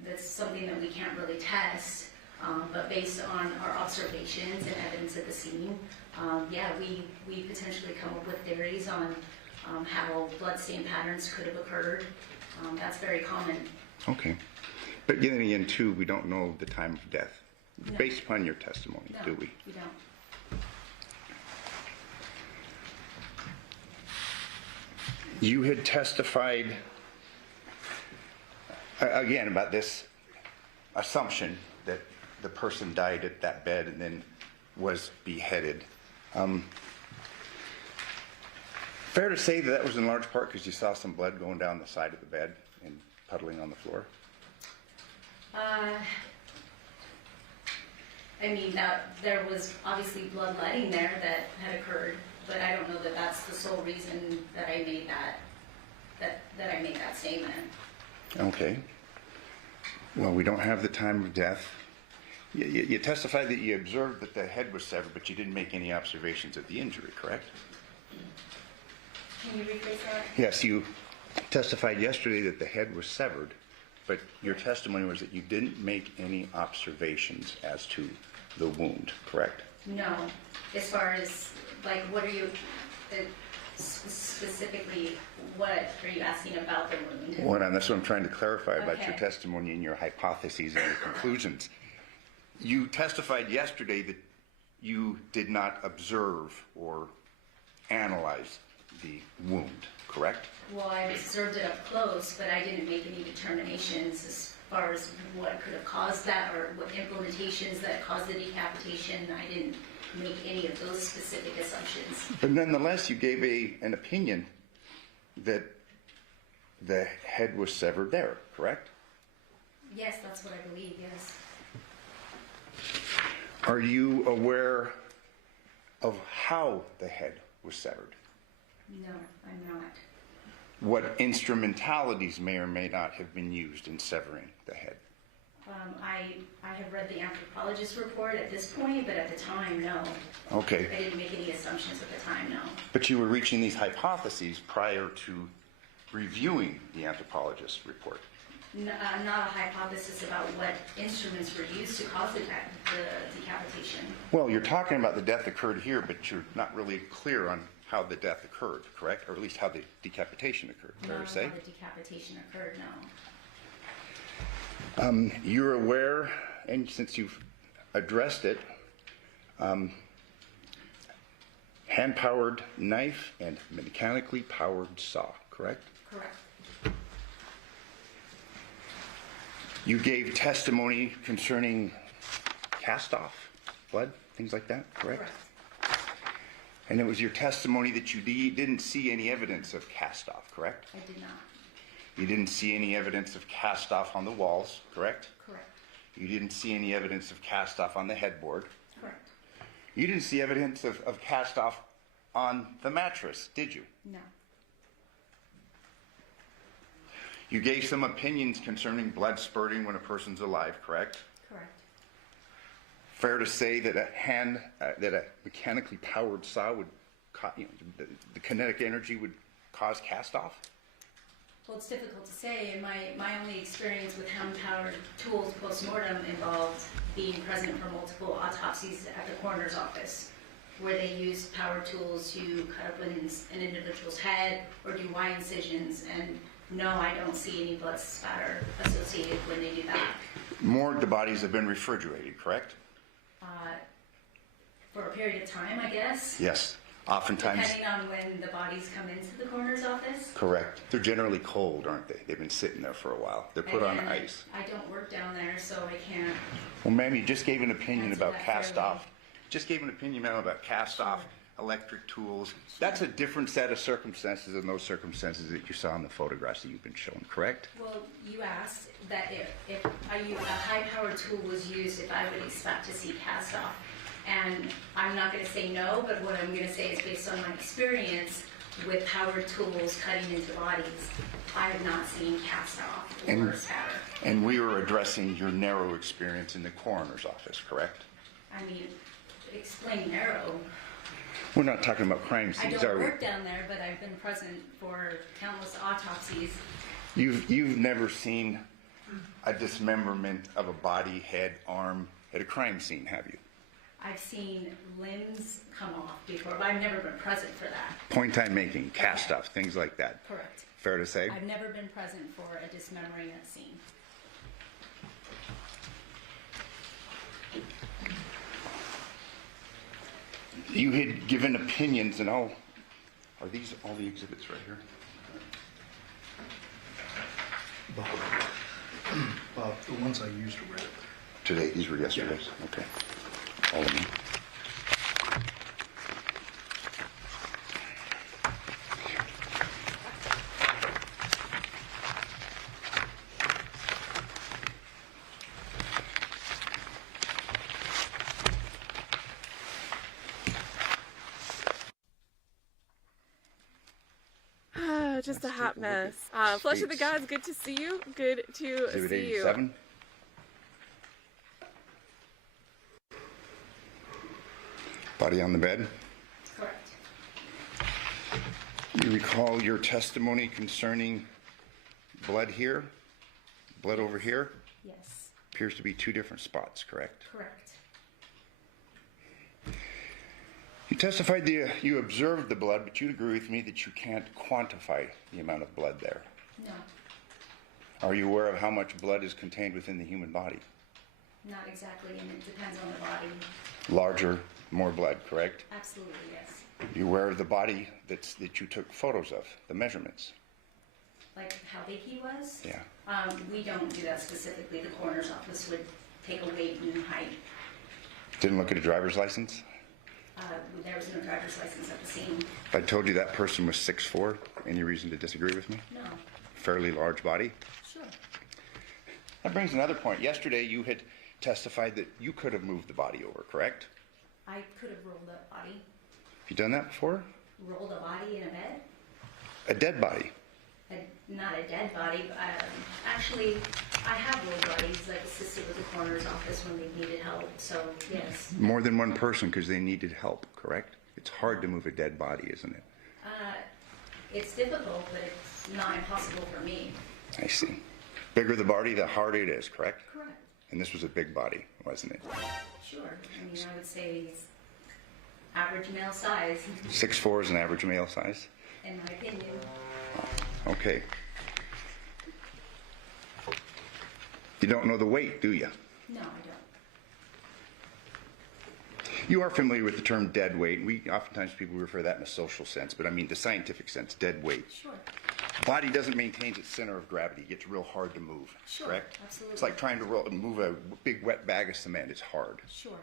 that's something that we can't really test. But based on our observations and evidence at the scene, yeah, we potentially come up with theories on how bloodstain patterns could have occurred. That's very common. Okay. But then again, too, we don't know the time of death, based upon your testimony, do we? We don't. You had testified, again, about this assumption that the person died at that bed and then was beheaded. Fair to say that that was in large part because you saw some blood going down the side of the bed and puddling on the floor? I mean, there was obviously bloodletting there that had occurred, but I don't know that that's the sole reason that I made that statement. Okay. Well, we don't have the time of death. You testified that you observed that the head was severed, but you didn't make any observations of the injury, correct? Can you rephrase that? Yes, you testified yesterday that the head was severed, but your testimony was that you didn't make any observations as to the wound, correct? No. As far as, like, what are you, specifically, what are you asking about the wound? Well, that's what I'm trying to clarify about your Okay. testimony and your hypotheses and your conclusions. You testified yesterday that you did not observe or analyze the wound, correct? Well, I observed it up close, but I didn't make any determinations as far as what could have caused that or what implementations that caused the decapitation. I didn't make any of those specific assumptions. But nonetheless, you gave an opinion that the head was severed there, correct? Yes, that's what I believe, yes. Are you aware of how the head was severed? No, I'm not. What instrumentalities may or may not have been used in severing the head? I have read the anthropologist report at this point, but at the time, no. Okay. I didn't make any assumptions at the time, no. But you were reaching these hypotheses prior to reviewing the anthropologist report. Not a hypothesis about what instruments were used to cause the decapitation. Well, you're talking about the death occurred here, but you're not really clear on how the death occurred, correct? Or at least how the decapitation occurred, fair to say? How the decapitation occurred, no. You're aware, and since you've addressed it, hand-powered knife and mechanically powered saw, correct? Correct. You gave testimony concerning cast-off blood, things like that, correct? Correct. And it was your testimony that you didn't see any evidence of cast-off, correct? I did not. You didn't see any evidence of cast-off on the walls, correct? Correct. You didn't see any evidence of cast-off on the headboard. Correct. You didn't see evidence of cast-off on the mattress, did you? No. You gave some opinions concerning blood spurting when a person's alive, correct? Correct. Fair to say that a mechanically powered saw would, the kinetic energy would cause cast-off? Well, it's difficult to say, and my only experience with hand-powered tools post-mortem involved being present for multiple autopsies at the coroner's office, where they use power tools to cut up an individual's head or do Y incisions, and no, I don't see any blood spatter associated when they do that. Morgue bodies have been refrigerated, correct? For a period of time, I guess. Yes, oftentimes. Depending on when the bodies come into the coroner's office. Correct. They're generally cold, aren't they? They've been sitting there for a while. They're put on Again, ice. I don't work down there, so I can't. Well, ma'am, you just gave an opinion Answer about that cast-off. Just gave an opinion, ma'am, about cast-off electric tools. That's a different set of circumstances than those circumstances that you saw in the photographs that you've been shown, correct? Well, you asked that if a high-powered tool was used, if I would expect to see cast-off. And I'm not going to say no, but what I'm going to say is based on my experience with powered tools cutting into bodies, I have not seen cast-off or spatter. And we were addressing your narrow experience in the coroner's office, correct? I mean, explain narrow. We're not talking about crime I scenes, don't are we? work down there, but I've been present for countless autopsies. You've never seen a dismemberment of a body, head, arm, at a crime scene, have you? I've seen limbs come off before, but I've never been present for that. Point time making, cast off, things like that. Correct. Fair to say? I've never been present for a dismembering scene. You had given opinions and all. Are these all the exhibits right here? Bob, the ones I used were Today, these were yesterday's? Okay. All of them. Just a hot mess. Flesh of the Gods, good to see you. Good to Exhibit see you. 87. Body on the bed. Correct. You recall your testimony concerning blood here, blood over here? Yes. Appears to be two different spots, correct? Correct. You testified that you observed the blood, but you'd agree with me that you can't quantify the amount of blood there. No. Are you aware of how much blood is contained within the human body? Not exactly, and it depends on the body. Larger, more blood, correct? Absolutely, yes. Are you aware of the body that you took photos of, the measurements? Like how big he was? Yeah. We don't do that specifically. The coroner's office would take a weight and height. Didn't look at a driver's license? There was no driver's license at the scene. If I told you that person was 6'4", any reason to disagree with me? No. Fairly large body? Sure. That brings another point. Yesterday you had testified that you could have moved the body over, correct? I could have rolled a body. Have you done that before? Rolled a body in a bed? A dead body? Not a dead body. Actually, I have rolled bodies. I've assisted with the coroner's office when they needed help, so yes. More than one person because they needed help, correct? It's hard to move a dead body, isn't it? It's difficult, but it's not impossible for me. I see. Bigger the body, the harder it is, correct? Correct. And this was a big body, wasn't it? Sure. I mean, I would say he's average male size. 6'4" is an average male size? In my opinion. Okay. You don't know the weight, do you? No, I don't. You are familiar with the term dead weight. Oftentimes people refer to that in a social sense, but I mean the scientific sense, dead weight. Sure. Body doesn't maintain its center of gravity. It gets real hard to move, Sure, correct? absolutely. It's like trying to move a big wet bag of cement. It's hard. Sure.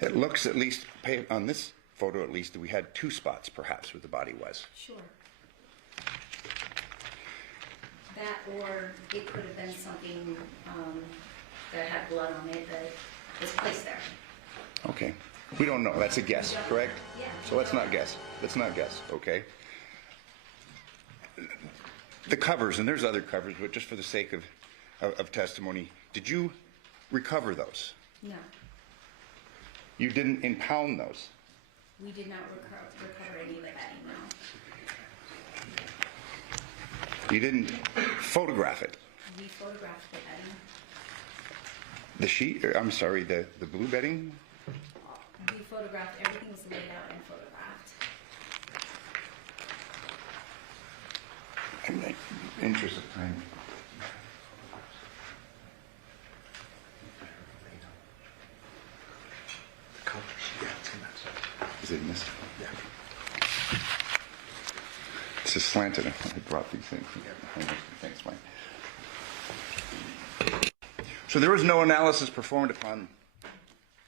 It looks, at least on this photo at least, that we had two spots perhaps where the body was. Sure. That, or it could have been something that had blood on it that was placed there. Okay. We don't know. That's a guess, correct? Yeah. So let's not guess. Let's not guess, okay? The covers, and there's other covers, but just for the sake of testimony, did you recover those? No. You didn't impound those? We did not recover any of the bedding, no. You didn't photograph it? We photographed the bedding. The sheet, I'm sorry, the blue bedding? We photographed, everything was laid out and photographed. In the interest of time. the colors. Yeah, it's in that. Is it in this? Yeah. It's just slanted. I brought these things. Thanks, Mike. So there was no analysis performed upon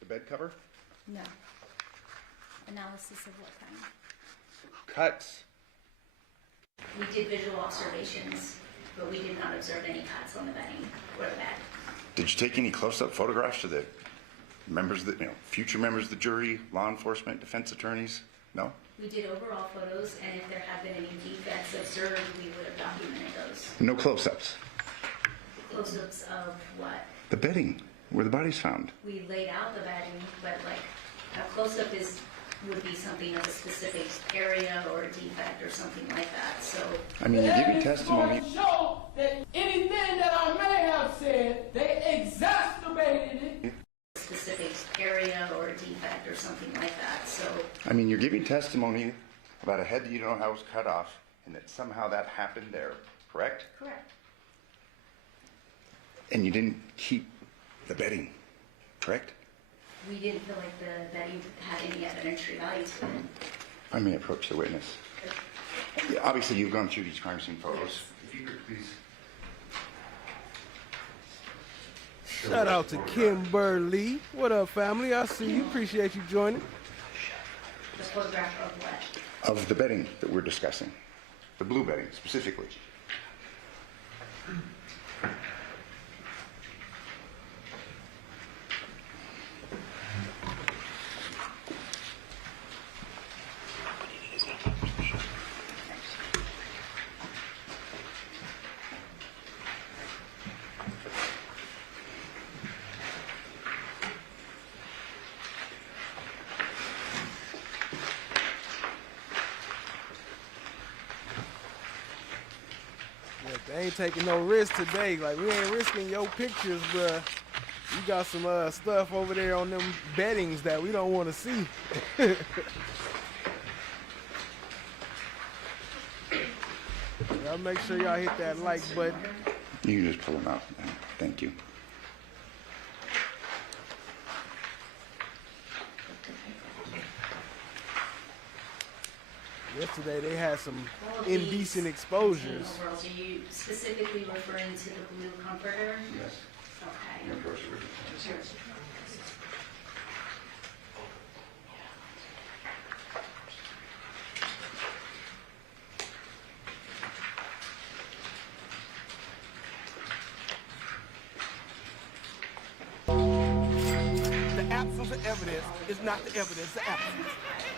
the bed cover? No. Analysis of what kind? Cuts. We did visual observations, but we did not observe any cuts on the bedding or the bed. Did you take any close-up photographs of the members, of the, future members of the jury, law enforcement, defense attorneys? No? We did overall photos, and if there had been any defects observed, we would have documented those. No close-ups? Close-ups of what? The bedding, where the body's found. We laid out the bedding, but like a close-up is would be something of a specific area or defect or something like that, so. I mean, you're giving testimony. Show that anything that I may have said, they exacerbated it. Specific area or defect or something like that, so. I mean, you're giving testimony about a head that you don't know how was cut off, and that somehow that happened there, correct? Correct. And you didn't keep the bedding, correct? We didn't feel like the bedding had any evidentiary value to it. I may approach the witness. Yeah, obviously, you've gone through these crime scene photos. If you could please. Shout out to Kimberly. What up, family? I see you. Appreciate you joining. The photograph of what? Of the bedding that we're discussing. The blue bedding, specifically. They ain't taking no risk today. Like, we ain't risking your pictures, bruh. You got some stuff over there on them beddings that we don't want to see. Y'all make sure y'all hit that like button. You can just pull them out. Thank you. Yesterday they had some indecent exposures. Overalls, are you specifically referring to the blue comforter? Yes. Okay. Sure. The absence of evidence is not the evidence of absence.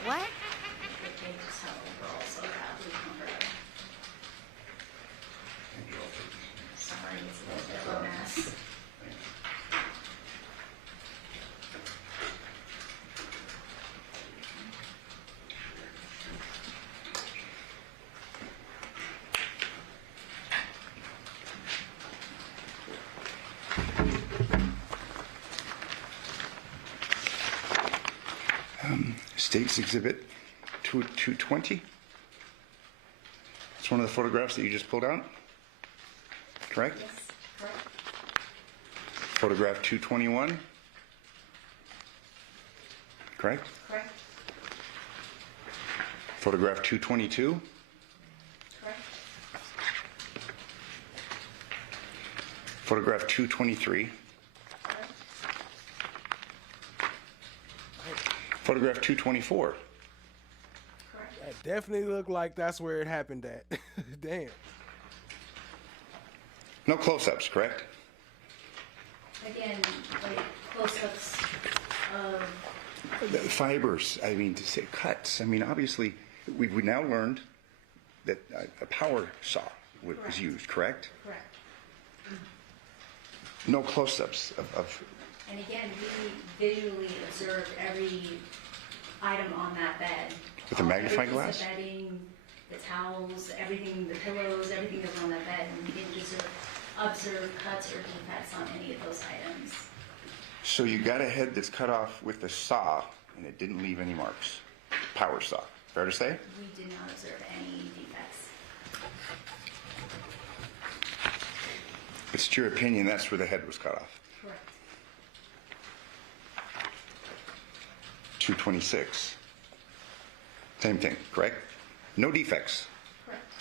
What? Okay, so overalls, so that blue comforter. Sorry, it's a little bit of a mess. State's Exhibit 220. It's one of the photographs that you just pulled out, correct? Yes, correct. Photograph 221, correct? Correct. Photograph 222, Correct. photograph 223, photograph 224. That definitely looked like that's where it happened at. Damn. No close-ups, correct? Again, like close-ups of. The fibers, I mean, to say cuts. I mean, obviously, we've now learned that a power saw was used, correct? Correct. No close-ups of. And again, we visually observed every item on that bed. With a magnifying Every glass? piece of bedding, the towels, everything, the pillows, everything that was on that bed, and we didn't observe cuts or defects on any of those items. So you got a head that's cut off with a saw, and it didn't leave any marks. Power saw. Fair to say? We did not observe any defects. It's your opinion that's where the head was cut off. Correct. 226. Same thing, correct? No defects. Correct.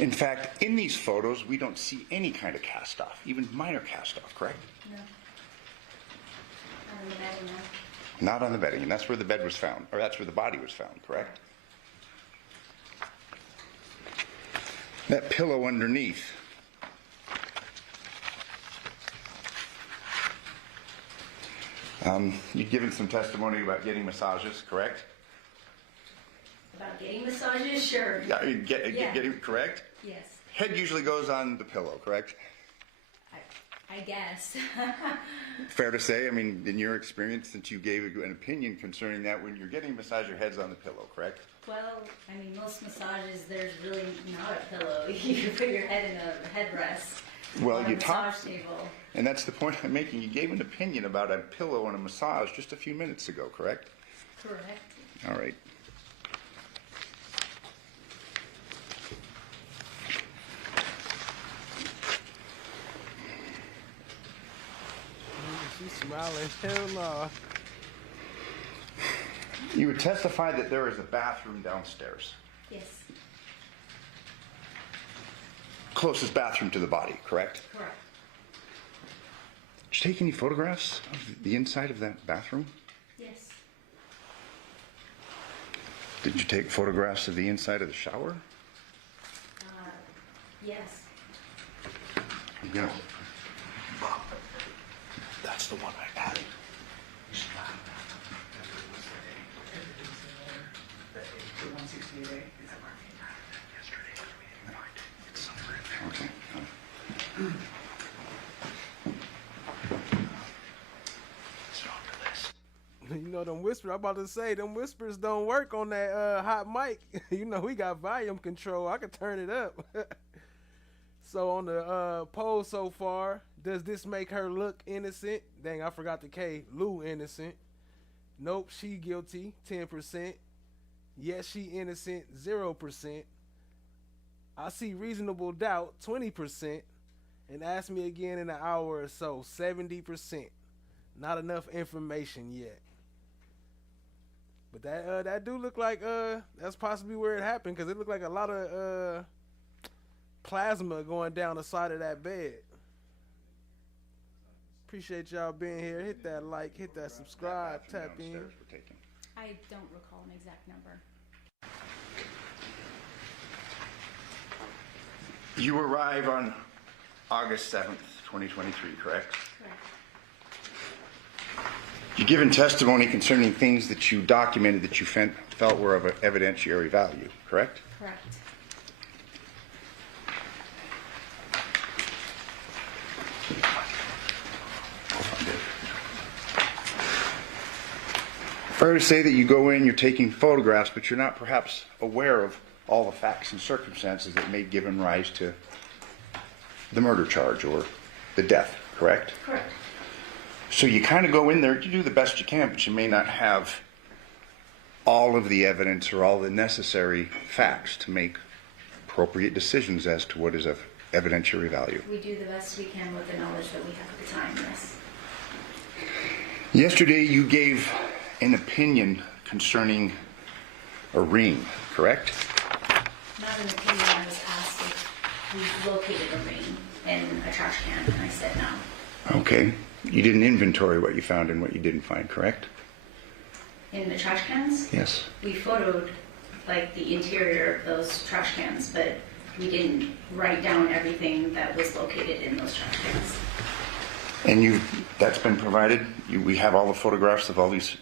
In fact, in these photos, we don't see any kind of cast off, even minor cast off, correct? No. On the bedding, no. Not on the bedding, and that's where the bed was found, or that's where the body was found, correct? That pillow underneath. You'd given some testimony about getting massages, correct? About getting massages? Sure. Yeah, getting correct? Yes. Head usually goes on the pillow, correct? I I guess. Fair to say, I mean, in your experience, since you gave an opinion concerning that, when you're getting a massage, your head's on the pillow, correct? Well, I mean, most massages, there's really not a pillow. You put your head in a headrest. Well, on you a talked, massage table. and that's the point I'm making. You gave an opinion about a pillow and a massage just a few minutes ago, correct? Correct. All right. She's smiling. Hell no. You would testify that there is a bathroom downstairs. Yes. Closest bathroom to the body, correct? Correct. Did you take any photographs of the inside of that bathroom? Yes. Did you take photographs of the inside of the shower? Yes. Yeah. That's the one I added. Okay. You know them whispers. I'm about to say them whispers don't work on that hot mic. You know we got volume control. I can turn it up. So on the poll so far, does this make her look innocent? Dang, I forgot the K. Lou innocent. Nope, she guilty. 10%. Yes, she innocent. 0%. I see reasonable doubt. 20%. And ask me again in an hour or so. 70%. Not enough information yet. But that do look like that's possibly where it happened, because it looked like a lot of plasma going down the side of that bed. Appreciate y'all being here. Hit that like, hit that subscribe, tap in. I don't recall an exact number. You arrive on August 7th, 2023, correct? Correct. You've given testimony concerning things that you documented that you felt were of evidentiary value, correct? Correct. Fair to say that you go in, you're taking photographs, but you're not perhaps aware of all the facts and circumstances that may have given rise to the murder charge or the death, correct? Correct. So you kind of go in there, you do the best you can, but you may not have all of the evidence or all the necessary facts to make appropriate decisions as to what is of evidentiary value. We do the best we can with the knowledge that we have at the time, yes. Yesterday you gave an opinion concerning a ring, correct? Not an opinion. I was asked if we located a ring in a trash can, and I said no. Okay. You didn't inventory what you found and what you didn't find, correct? In the trash cans? Yes. We photoed like the interior of those trash cans, but we didn't write down everything that was located in those trash cans. And that's been provided? We have all the photographs of all these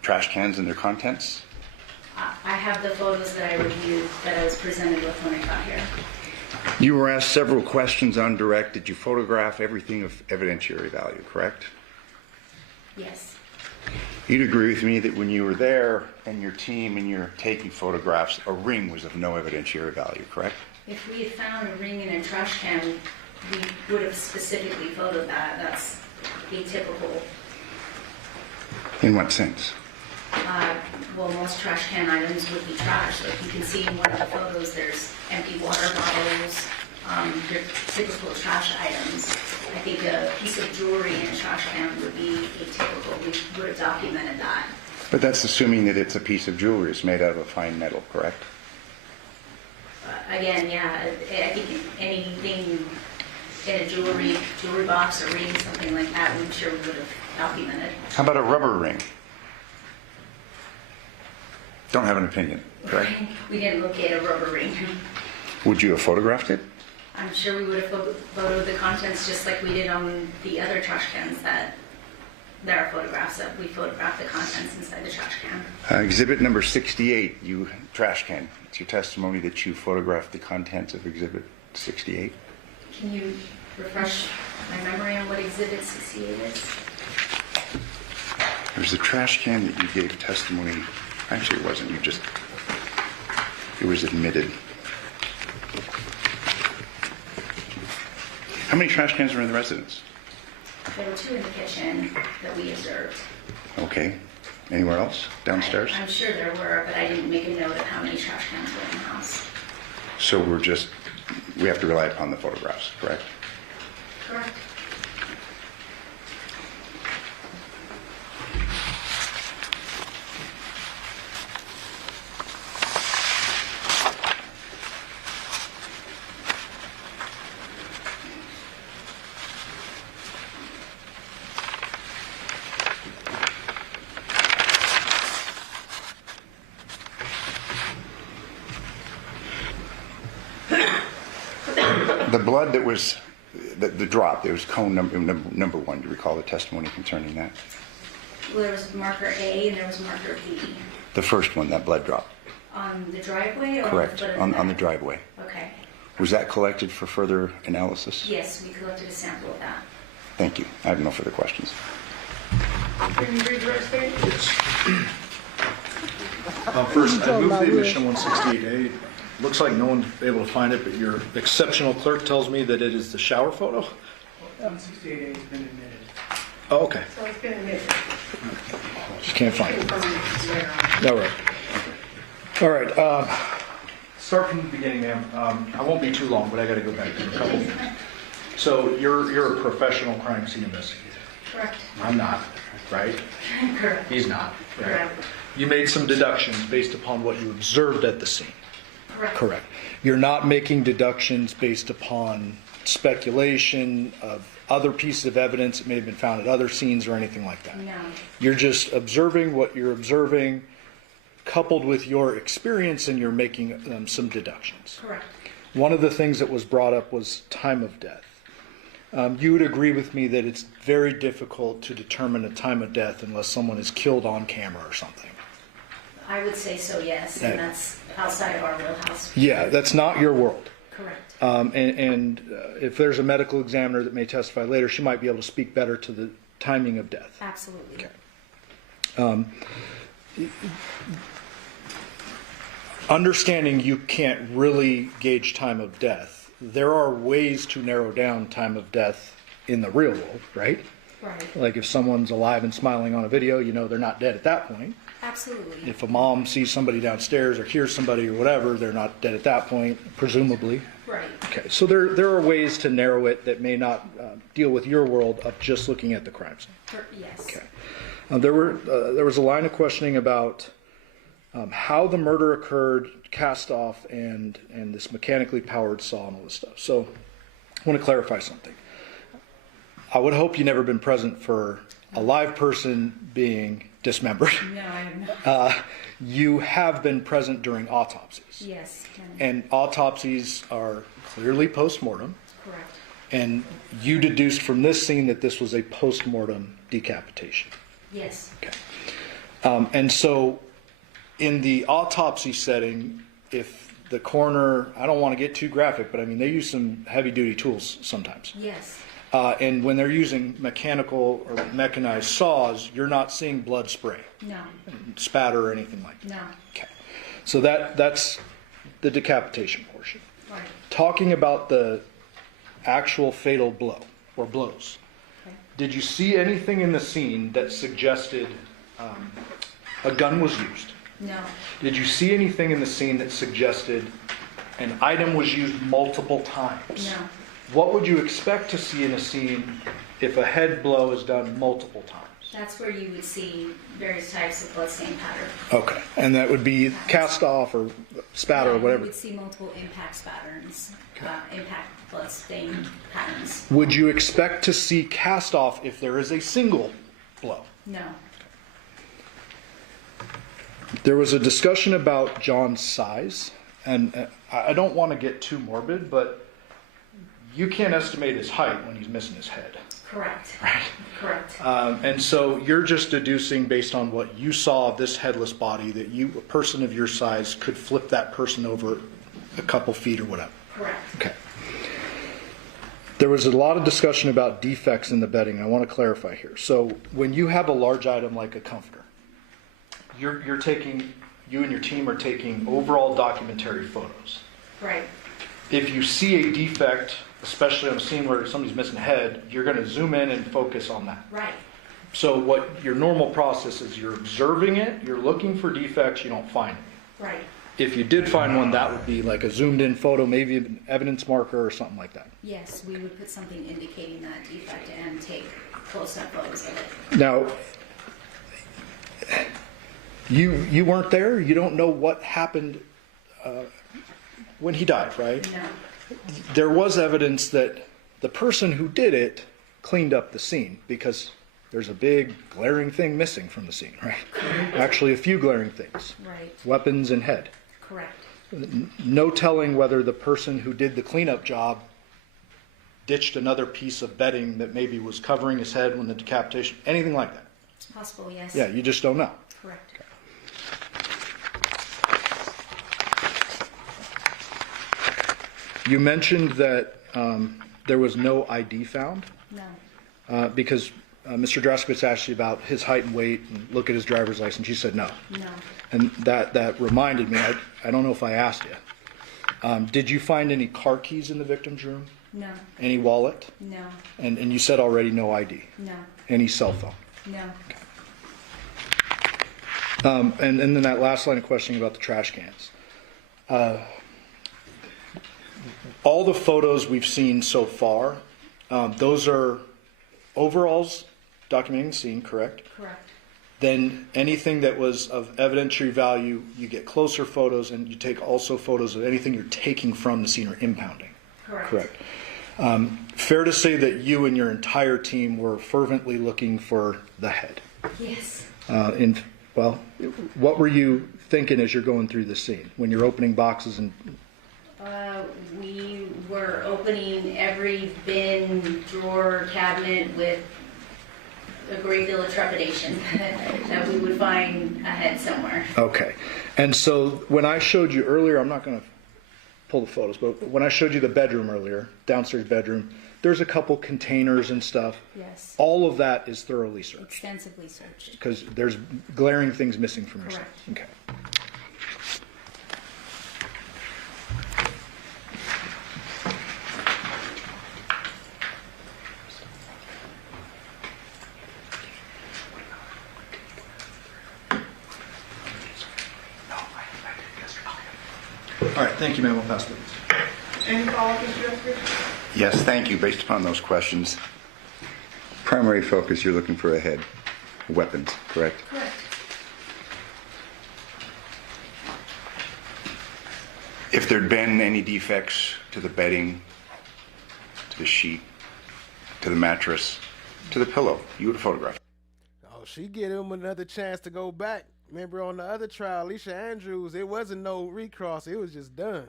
trash cans and their contents? I have the photos that I reviewed that I was presented with when I got here. You were asked several questions on direct. Did you photograph everything of evidentiary value, correct? Yes. You'd agree with me that when you were there and your team and you're taking photographs, a ring was of no evidentiary value, correct? If we had found a ring in a trash can, we would have specifically photoed that. That's atypical. In what sense? Well, most trash can items would be trash. Like you can see in one of the photos, there's empty water bottles, your typical trash items. I think a piece of jewelry in a trash can would be atypical. We would have documented that. But that's assuming that it's a piece of jewelry. It's made out of a fine metal, correct? Again, yeah, I think anything in a jewelry box or ring, something like that, I'm sure we would have documented. How about a rubber ring? Don't have an opinion, correct? We didn't locate a rubber ring. Would you have photographed it? I'm sure we would have photoed the contents just like we did on the other trash cans that there are photographs of. We photographed the contents inside the trash can. Exhibit number 68, trash can. It's your testimony that you photographed the contents of exhibit 68. Can you refresh my memory on Exhibit 68 is. There's the trash can that you gave testimony. Actually, it wasn't. It was admitted. How many trash cans were in the residence? There were 2 in the kitchen that we observed. Okay. Anywhere else? Downstairs? I'm sure there were, but I didn't make a note of how many trash cans were in the house. So we have to rely upon the photographs, correct? Correct. The blood that was, the drop, there was cone number 1. Do you recall the testimony concerning that? Well, there was marker A and there was marker B. The first one, that blood drop. On the driveway or Correct, on on the driveway. Okay. Was that collected for further analysis? Yes, we collected a sample of that. Thank you. I have no further questions. Can you read the rest of it? First, I moved the admission 168A. Looks like no one's able to find it, but your exceptional clerk tells me that it is the shower photo. 168A has been admitted. Oh, okay. So it's been admitted. Just can't find it. All right. All right. Start from the beginning, ma'am. I won't be too long, but I got to go back to a couple. So you're a professional crime scene investigator. Correct. I'm not, right? Correct. He's not, right? Correct. You made some deductions based upon what you observed at the scene. Correct. Correct. You're not making deductions based upon speculation of other pieces of evidence that may have been found at other scenes or anything like that. No. You're just observing what you're observing, coupled with your experience, and you're making some deductions. Correct. One of the things that was brought up was time of death. You would agree with me that it's very difficult to determine a time of death unless someone is killed on camera or something. I would say so, yes, and that's outside of our wheelhouse. Yeah, that's not your world. Correct. And if there's a medical examiner that may testify later, she might be able to speak better to the timing of death. Absolutely. Okay. Understanding you can't really gauge time of death, there are ways to narrow down time of death in the real world, right? Right. Like if someone's alive and smiling on a video, you know they're not dead at that point. Absolutely. If a mom sees somebody downstairs or hears somebody or whatever, they're not dead at that point, presumably. Right. Okay, so there are ways to narrow it that may not deal with your world of just looking at the crime scene. Yes. Okay. There was a line of questioning about how the murder occurred, cast off, and this mechanically powered saw and all this stuff. So I want to clarify something. I would hope you've never been present for a live person being dismembered. No, I have not. You have been present during autopsies. Yes. And autopsies are clearly post-mortem. Correct. And you deduced from this scene that this was a post-mortem decapitation. Yes. Okay. And so in the autopsy setting, if the coroner, I don't want to get too graphic, but I mean, they use some heavy-duty tools sometimes. Yes. And when they're using mechanical or mechanized saws, you're not seeing blood spray, No. spatter, or anything like that. No. Okay. So that's the decapitation portion. Right. Talking about the actual fatal blow or blows. Okay. Did you see anything in the scene that suggested a gun was used? No. Did you see anything in the scene that suggested an item was used multiple times? No. What would you expect to see in a scene if a head blow is done multiple times? That's where you would see various types of bloodstain pattern. Okay, and that would be cast off or spatter or whatever. You would see multiple impact patterns, impact bloodstain patterns. Would you expect to see cast off if there is a single blow? No. There was a discussion about John's size, and I don't want to get too morbid, but you can't estimate his height when he's missing his head. Correct. Right. Correct. And so you're just deducing based on what you saw of this headless body that a person of your size could flip that person over a couple feet or whatever. Correct. Okay. There was a lot of discussion about defects in the bedding. I want to clarify here. So when you have a large item like a comforter, you're taking, you and your team are taking overall documentary photos. Right. If you see a defect, especially on a scene where somebody's missing a head, you're going to zoom in and focus on that. Right. So what your normal process is, you're observing it, you're looking for defects, you don't find it. Right. If you did find one, that would be like a zoomed in photo, maybe an evidence marker or something like that. Yes, we would put something indicating that defect and take close-up photos of it. Now, you weren't there, you don't know what happened when he died, right? No. There was evidence that the person who did it cleaned up the scene because there's a big glaring thing missing from the scene, right? Actually, a few glaring things. Right. Weapons and head. Correct. No telling whether the person who did the cleanup job ditched another piece of bedding that maybe was covering his head when the decapitation, anything like that. It's possible, yes. Yeah, you just don't know. Correct. Okay. You mentioned that there was no ID found. No. Because Mr. Draskowitz asked you about his height and weight and look at his driver's license. You said no. No. And that reminded me, I don't know if I asked you. Did you find any car keys in the victim's room? No. Any wallet? No. And you said already no ID? No. Any cell phone? No. And then that last line of questioning about the trash cans. All the photos we've seen so far, those are overalls documenting the scene, correct? Correct. Then anything that was of evidentiary value, you get closer photos and you take also photos of anything you're taking from the scene or impounding. Correct. Correct. Fair to say that you and your entire team were fervently looking for the head. Yes. Well, what were you thinking as you're going through the scene when you're opening boxes and? We were opening every bin, drawer, cabinet with a great deal of trepidation that we would find a head somewhere. Okay. And so when I showed you earlier, I'm not going to pull the photos, but when I showed you the bedroom earlier, downstairs bedroom, there's a couple containers and stuff. Yes. All of that is thoroughly searched. Extensively searched. Because there's glaring things missing from your Correct. scene. Okay. All right, thank you, ma'am. We'll pass it. Any follow-up, Mr. Jeffrey? Yes, thank you. Based upon those questions, primary focus, you're looking for a head. Weapons, correct? Correct. If there'd been any defects to the bedding, to the sheet, to the mattress, to the pillow, you would have photographed. Oh, she get him another chance to go back. Remember on the other trial, Alicia Andrews, it wasn't no recross, it was just done.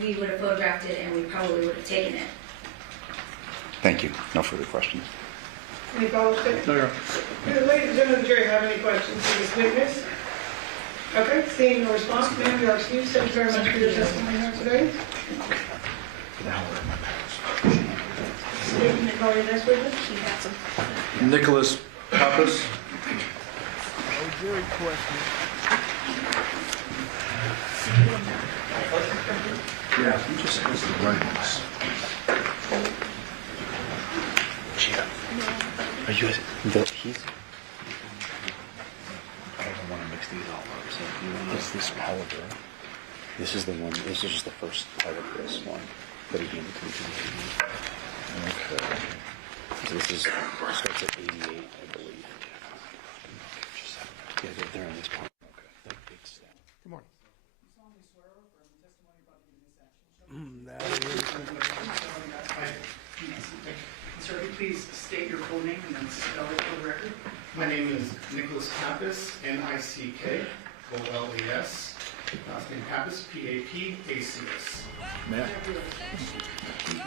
We would have photographed it and we probably would have taken it. Thank you. No further questions. Any follow-up? No, Your Do ladies and gentlemen of the jury have any questions for this witness? Okay, seeing no response, ma'am, you are excused. Thank you very much for your testimony here today. State and call your next witness. Nicholas Pappas. No jury question. Yeah, he just has the right. Are you guys? He's. I don't want to mix these all up. So if you want this powder, this is the one. This is just the first part of this one that he handed to me. Okay. So this is starts at 88, I believe. Yeah, they're on this part. Okay. That big step. Good morning. Sir, could you please state your full name and then spell it for the record? My name is Nicholas Pappas, N-I-C-K, O-L-A-S. Last name Pappas, P-A-P-A-C-S. Matt.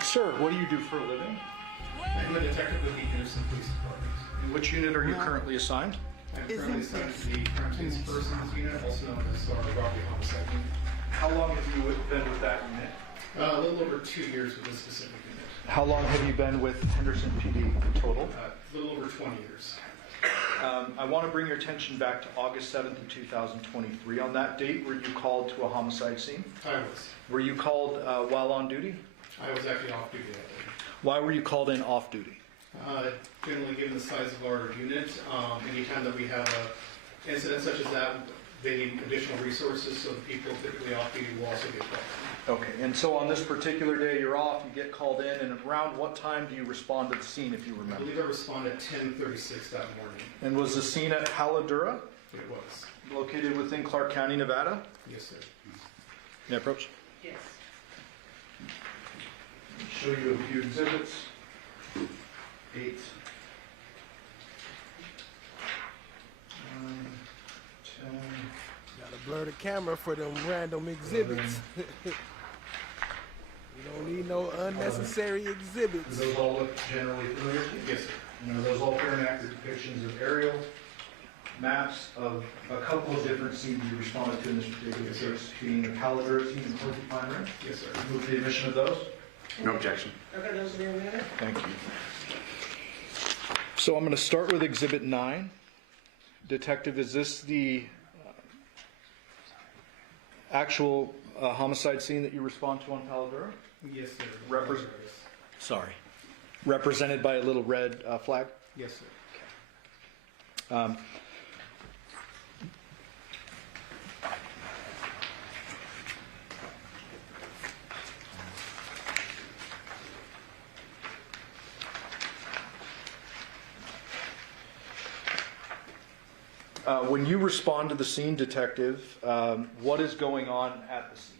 Sir, what do you do for a living? I'm a detective with the Henderson Police Department. And which unit are you currently assigned? I'm currently assigned to the Crime Scenes Persons Unit, also known as our Robbery Homicide Unit. How long have you been with that unit? A little over 2 years with this specific unit. How long have you been with Henderson PD total? A little over 20 years. I want to bring your attention back to August 7th of 2023. On that date, were you called to a homicide scene? I was. Were you called while on duty? I was actually off duty that day. Why were you called in off duty? Generally, given the size of our unit, anytime that we have an incident such as that, they need additional resources, so the people typically off duty will also get called. Okay, and so on this particular day you're off, you get called in, and around what time do you respond to the scene, if you I remember? believe I responded at 10:36 that morning. And was the scene at Halladura? It was. Located within Clark County, Nevada? Yes, sir. May I approach? Yes. Show you a few exhibits. 8, 9, 10. Gotta blur the camera for them random exhibits. We don't need no unnecessary exhibits. Do those all look generally familiar to you? Yes, sir. And are those all fair and accurate depictions of aerial maps of a couple of different scenes you responded to in this particular case, being the Halladura scene and Porcupine Ridge? Yes, sir. Move for the admission of those? No objection. Okay, those are your minute. Thank you. So I'm going to start with Exhibit 9. Detective, is this the actual homicide scene that you respond to on Halladura? Yes, sir. Sorry. Represented by a little red flag? Yes, sir. When you respond to the scene, Detective, what is going on at the scene?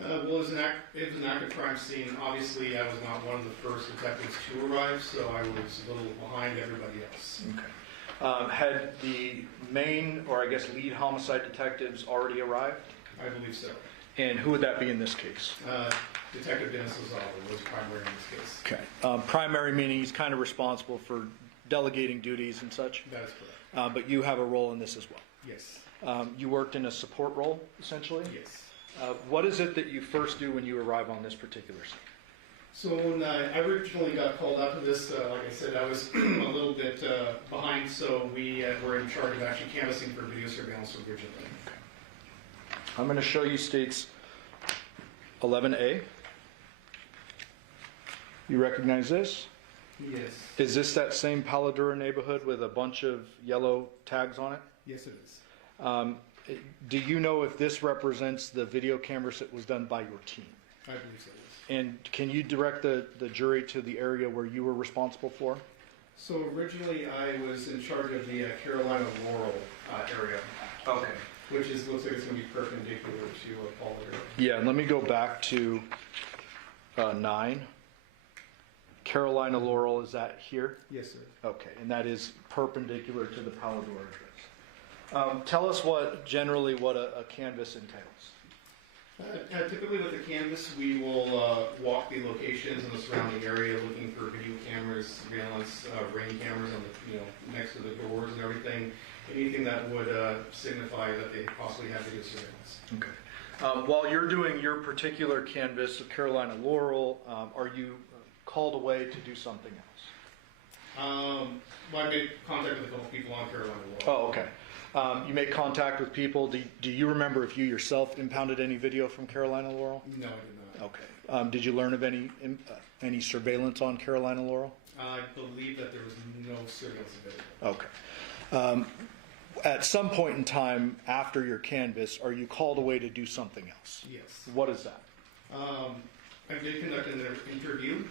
Well, it was an active crime scene. Obviously, I was not one of the first detectives to arrive, so I was a little behind everybody else. Okay. Had the main, or I guess lead homicide detectives already arrived? I believe so. And who would that be in this case? Detective Dennis Lozada was primary in this case. Okay. Primary meaning he's kind of responsible for delegating duties and such? That is correct. But you have a role in this as well? Yes. You worked in a support role, essentially? Yes. What is it that you first do when you arrive on this particular scene? So when I originally got called out to this, like I said, I was a little bit behind, so we were in charge of actually canvassing for video surveillance originally. Okay. I'm going to show you states 11A. You recognize this? Yes. Is this that same Halladura neighborhood with a bunch of yellow tags on it? Yes, it is. Do you know if this represents the video cameras that was done by your team? I believe so, yes. And can you direct the jury to the area where you were responsible for? So originally I was in charge of the Carolina Laurel area. Okay. Which looks like it's going to be perpendicular to Halladura. Yeah, and let me go back to 9. Carolina Laurel, is that here? Yes, sir. Okay, and that is perpendicular to the Halladura address. Tell us generally what a canvas entails. Typically with the canvas, we will walk the locations in the surrounding area looking for video cameras, surveillance, ring cameras on the, next to the doors and everything. Anything that would signify that they possibly have video surveillance. Okay. While you're doing your particular canvas of Carolina Laurel, are you called away to do something else? Well, I made contact with a couple people on Carolina Laurel. Oh, okay. You made contact with people. Do you remember if you yourself impounded any video from Carolina Laurel? No, I did not. Okay. Did you learn of any surveillance on Carolina Laurel? I believe that there was no surveillance available. Okay. At some point in time after your canvas, are you called away to do something else? Yes. What is that? I did conduct an interview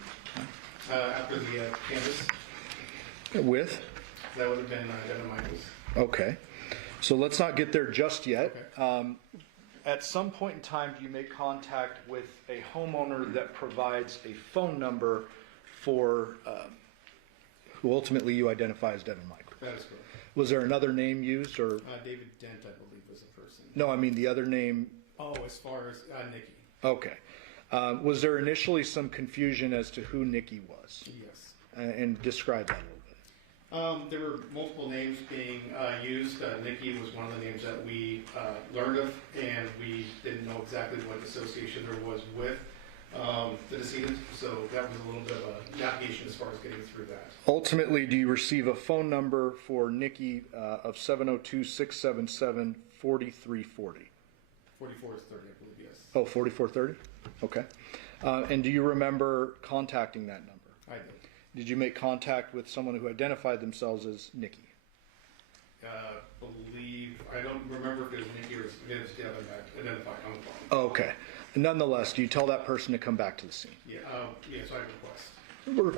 after the canvas. With? That would have been Devyn Michaels. Okay. So let's not get there just yet. Okay. At some point in time, do you make contact with a homeowner that provides a phone number for who ultimately you identify as Devyn Michaels? That is correct. Was there another name used, or? David Dent, I believe, was the person. No, I mean the other name. Oh, as far as Nikki. Okay. Was there initially some confusion as to who Nikki was? Yes. And describe that a little bit. There were multiple names being used. Nikki was one of the names that we learned of, and we didn't know exactly what association there was with the decedent, so that was a little bit of a navigation as far as getting through that. Ultimately, do you receive a phone number for Nikki of 702-677-4340? 44 is 30, I believe, yes. Oh, 4430? Okay. And do you remember contacting that number? I did. Did you make contact with someone who identified themselves as Nikki? I don't remember if it was Nikki or if it was Devyn that identified on the phone. Okay. Nonetheless, do you tell that person to come back to the scene? Yeah, yes, I request.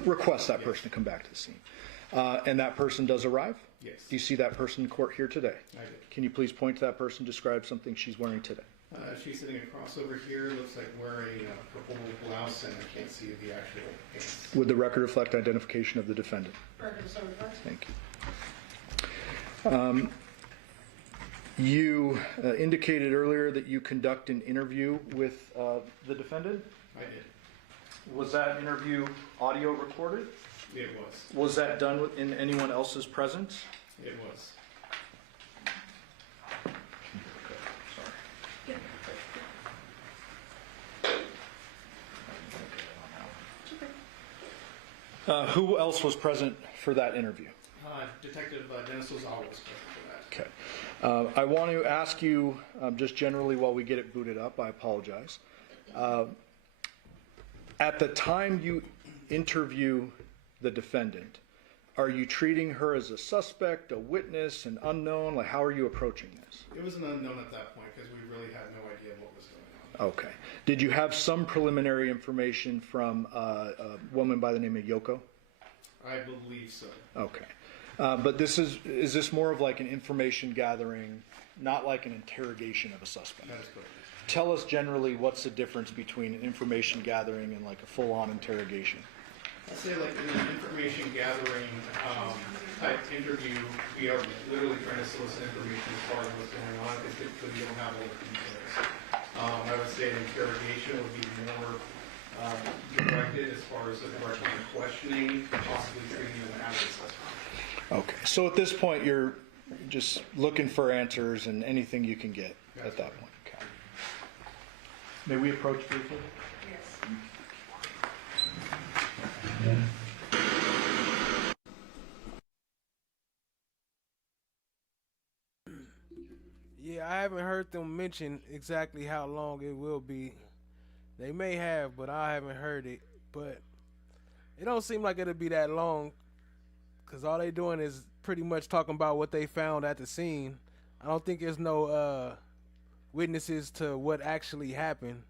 Request that person to come back to the scene. And that person does arrive? Yes. Do you see that person in court here today? I did. Can you please point to that person, describe something she's wearing today? She's sitting across over here, looks like wearing a purple blouse, and I can't see the actual pants. Would the record reflect identification of the defendant? Record so reflects. Thank you. You indicated earlier that you conduct an interview with the defendant? I did. Was that interview audio recorded? It was. Was that done in anyone else's presence? It was. Who else was present for that interview? Detective Dennis Lozano was present for that. Okay. I want to ask you, just generally while we get it booted up, I apologize. At the time you interview the defendant, are you treating her as a suspect, a witness, an unknown? Like, how are you approaching this? It was an unknown at that point because we really had no idea what was going on. Okay. Did you have some preliminary information from a woman by the name of Yoko? I believe so. Okay. But is this more of like an information gathering, not like an interrogation of a suspect? That is correct. Tell us generally what's the difference between an information gathering and like a full-on interrogation. I'd say like in an information gathering type interview, we are literally trying to solicit information as far as what's going on because we don't have all the details. I would say an interrogation would be more directed as far as the direct line of questioning, possibly treating them as a suspect. Okay, so at this point you're just looking for answers and anything you can get at that point. Okay. May we approach briefly? Yeah, I haven't heard them mention exactly how long it will be. They may have, but I haven't heard it. But it don't seem like it'll be that long, because all they doing is pretty much talking about what they found at the scene. I don't think there's no witnesses to what actually happened.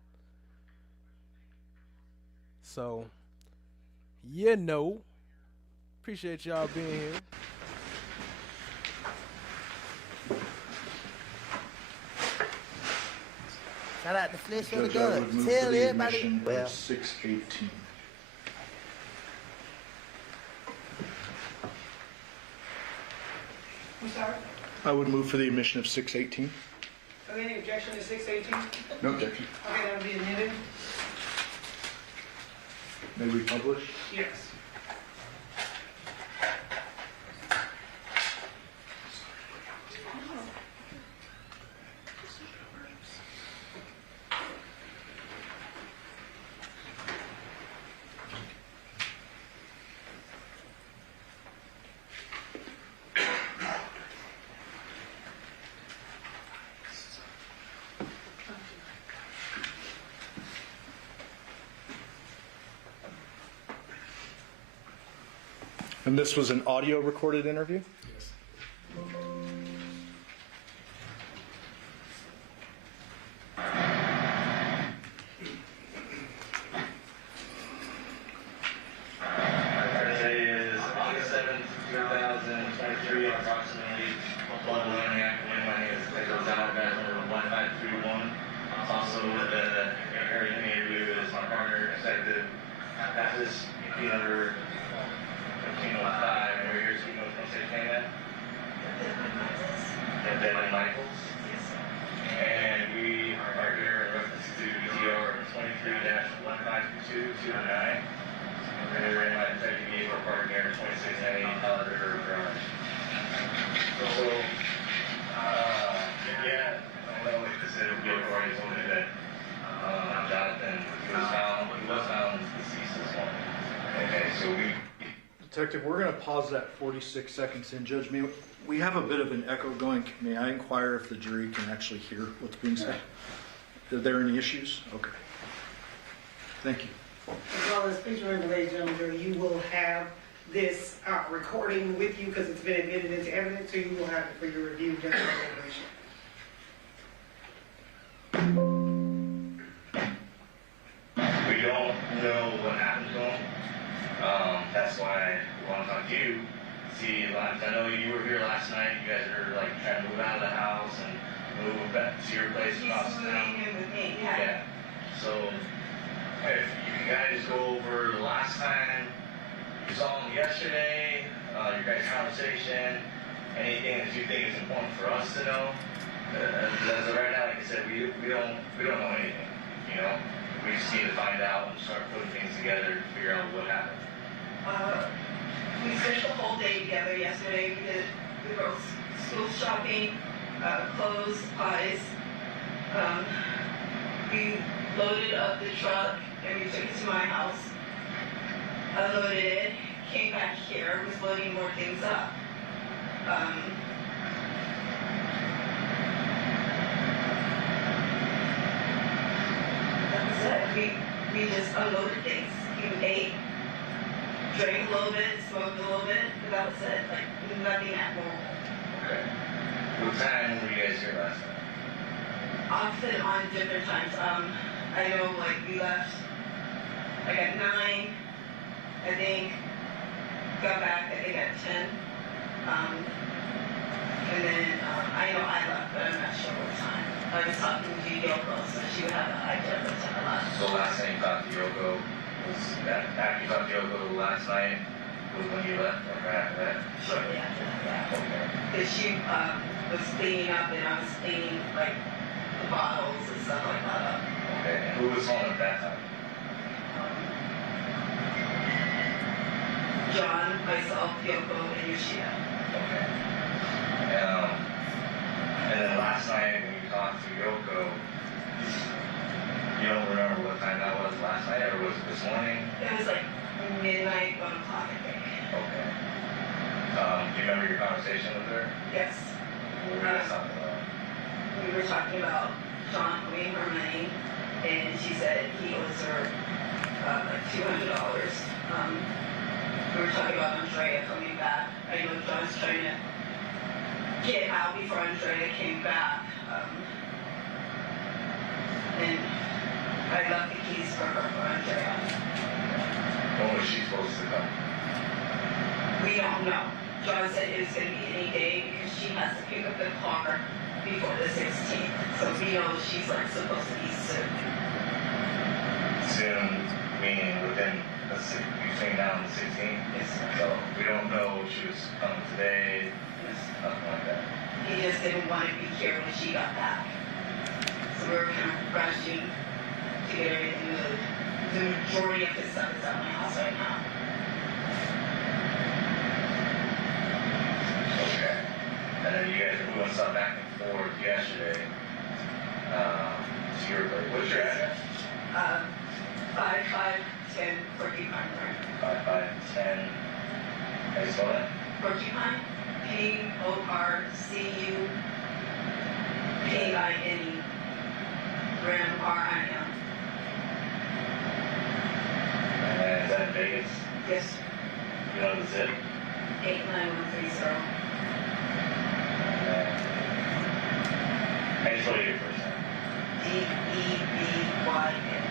So, appreciate y'all being here. Shout out to Flesh of the Judge, I would Gun. move Tell for the everybody. admission Well, of 618. I'm sorry. I would move for the admission of 618. Are there any objection to 618? No objection. Okay, that would be admitted. May we publish? Yes. And this was an audio recorded interview? Yes. Today is August 7th, 2023, approximately 12:11 in the afternoon. My name is Nicholas Alabama, 1531. Also with the area interview is my partner, Detective Pappas, number 1505, and we're here speaking with Mr. Kenneth and Devyn Michaels. And we are here in reference to DR 23-15229. We're in my protected vehicle parked near 2698 Holiday Road garage. So, yeah, I don't know if this is vehicle already told me that Jonathan, he was found deceased this morning. Okay, so Detective, we're going to pause that 46 seconds in. Judge, we have a bit of an echo going. May I inquire if the jury can actually hear what's being said? Are there any issues? Okay. Thank you. As well as, please remember, ladies and gentlemen, you will have this recording with you because it's been admitted into evidence, so you will have it for your review during the deliberation. we don't know what happened to him. That's why we want to talk to you. See, I know you were here last night. You guys are like trying to move out of the house and move back to your place across town. Yeah. So if you can guys go over the last time you saw him yesterday, your guys' conversation, anything that you think is important for us to know. As of right now, like I said, we don't know anything. You know, we just need to find out and start putting things together to figure out what happened. We spent the whole day together yesterday. We were school shopping, clothes, supplies. We loaded up the truck and we took it to my house. Unloaded it, came back here, was loading more things up. That was it. We just unloaded things. We ate, drank a little bit, smoked a little bit, but that was it. Like, nothing abnormal. Okay. What time were you guys here last night? Often on different times. I know, like, we left like at 9, I think. Got back, I think, at 10. And then I know I left, but I'm not sure what time. I was talking to Yoko, so she would have an idea of what time I left. So last time you talked to Yoko was that after you talked to Yoko last night was when you left, or right after that? Shortly after that, yeah. Okay. Because she was cleaning up and I was cleaning like the bottles and stuff like that up. Okay. And who was home at that time? John, myself, Yoko, and Yoshida. Okay. And then last night when you talked to Yoko, you don't remember what time that was last night, or was it this morning? It was like midnight, 1 o'clock, I think. Okay. Do you remember your conversation with her? Yes. What were you guys talking about? We were talking about John owing her money, and she said he owes her like $200. We were talking about Andrea coming back. I know John's trying to get out before Andrea came back. And I left the keys for her for Andrea. When was she supposed to come? We don't know. John said it was going to be any day because she has to pick up the car before the 16th. So we know she's like supposed to be soon. Soon, meaning within between now and the 16th? Yes, sir. So we don't know if she was coming today, nothing like that. He just didn't want to be here when she got back. So we were kind of rushing to get everything moved. The majority of his stuff is at my house right now. Okay. And then you guys are moving stuff back and forth yesterday to your place. What's your address? 5510 Porcupine Road. 5510. How do you spell that? Porcupine, Porcupine, Ram, R-I-M. And is that in Vegas? Yes. You know the zip? 89130. How do you spell your first name? D-E-B-Y-N.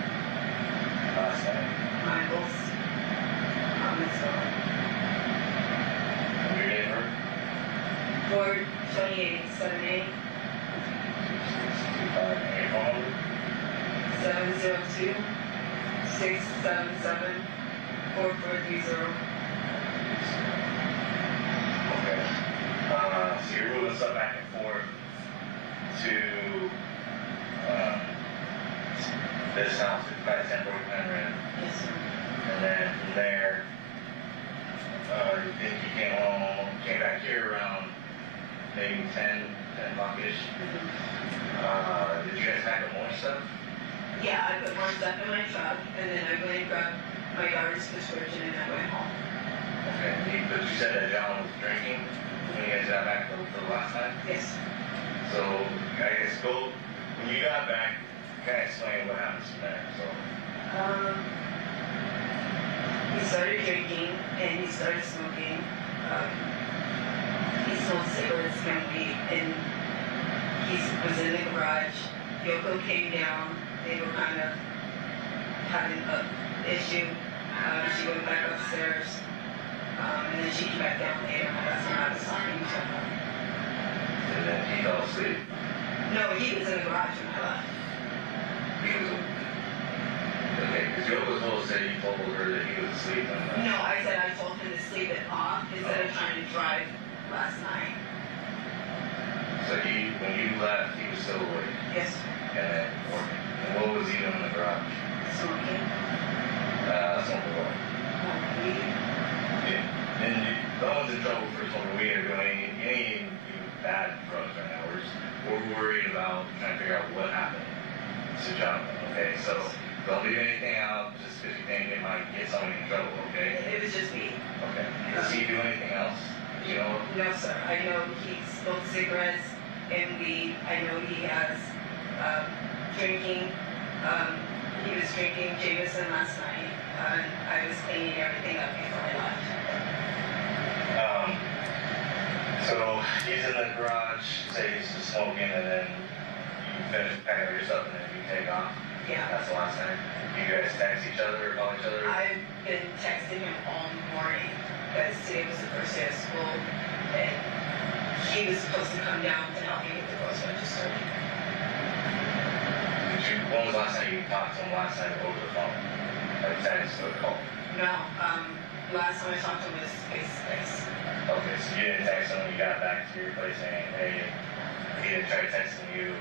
Last name? Michaels. And your date of birth? 4/28/78. 702 677 4430. Okay. So you're moving stuff back and forth to this house at 5510 Porcupine Road. Yes, sir. And then from there, think he came back here around maybe 10 o'clock-ish. Did you guys pack up more stuff? Yeah, I put more stuff in my truck, and then I went and grabbed my daughter's prescription, and I went home. Okay, but you said that John was drinking when you guys got back the last time? Yes. So, I guess when you got back, kind of explain what happens from there. So. He started drinking, and he started smoking. He sold cigarettes from me, and he was in the garage. Yoko came down. They were kind of having an issue. She went back upstairs, and then she came back down later. That's when I was talking to her. And then he fell asleep? No, he was in the garage when I left. He was... Okay, because Yoko was supposed to say you told her that he was asleep. No, I said I told him to sleep it off instead of trying to drive last night. So when you left, he was still awake? Yes. And then working. And what was he doing in the garage? Smoking. Smoking what? Weed. Yeah. And no one's in trouble for smoking weed or doing any bad drugs right now. We're worried about trying to figure out what happened to Jonathan, okay? So don't leave anything out just because you think it might get someone in trouble, okay? It was just me. Okay. Does he do anything else? You know? No, sir. I know he smokes cigarettes and weed. I know he has drinking. He was drinking Jameson last night. I was cleaning everything up before I left. So he's in the garage, say he's just smoking, and then you finish packing up your stuff and then you take off? Yeah. That's the last time? You guys text each other or call each other? I've been texting him all morning because today was the first day of school, and he was supposed to come down to help me with the grocery register. When was the last time you talked to him over the phone? Like text or call? No, last time I talked to him was face-to-face. Okay, so you didn't text him when you got back to your place saying, hey, he didn't try texting you?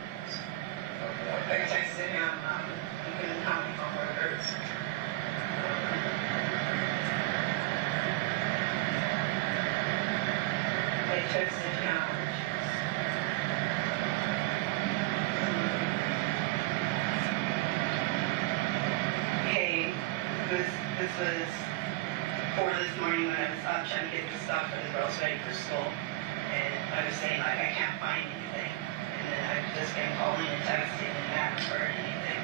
I texted him, he couldn't help me from workers. I texted him. Hey, this was 4 this morning when I was up trying to get the stuff for the girls ready for school. And I was saying, like, I can't find anything. And then I've just been calling and texting and haven't heard anything.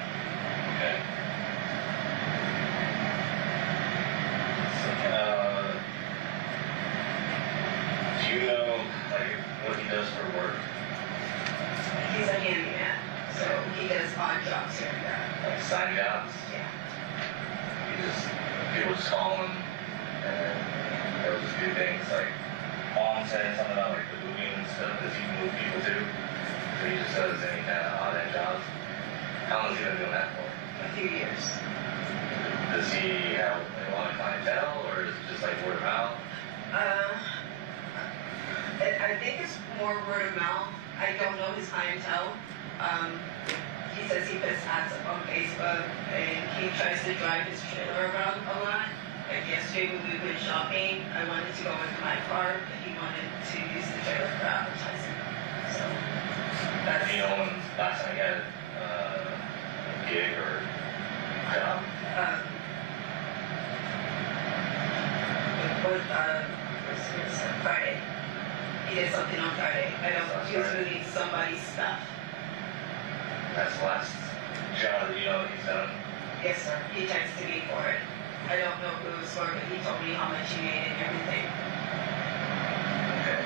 Okay. So, do you know, like, what he does for work? He's a handyman, so he does odd jobs here and there. Like side jobs? Yeah. People just call him and they'll just do things like Mom said something about like the moving and stuff. Does he move people too? So he just does any kind of odd end jobs. How long has he been doing that for? A few years. Does he have a lot of clientele or is it just like word of mouth? I think it's more word of mouth. I don't know his clientele. He says he puts ads up on Facebook and he tries to drive his trailer around a lot. Like yesterday when we went shopping, I wanted to go in my car, but he wanted to use the trailer for advertising. So that's... Do you know when last time he had a gig or job? Friday. He did something on Friday. I don't know. He was moving somebody's stuff. That's the last job that you know that he's done? Yes, sir. He texted me for it. I don't know who it was for, but he told me how much he made and everything. Okay.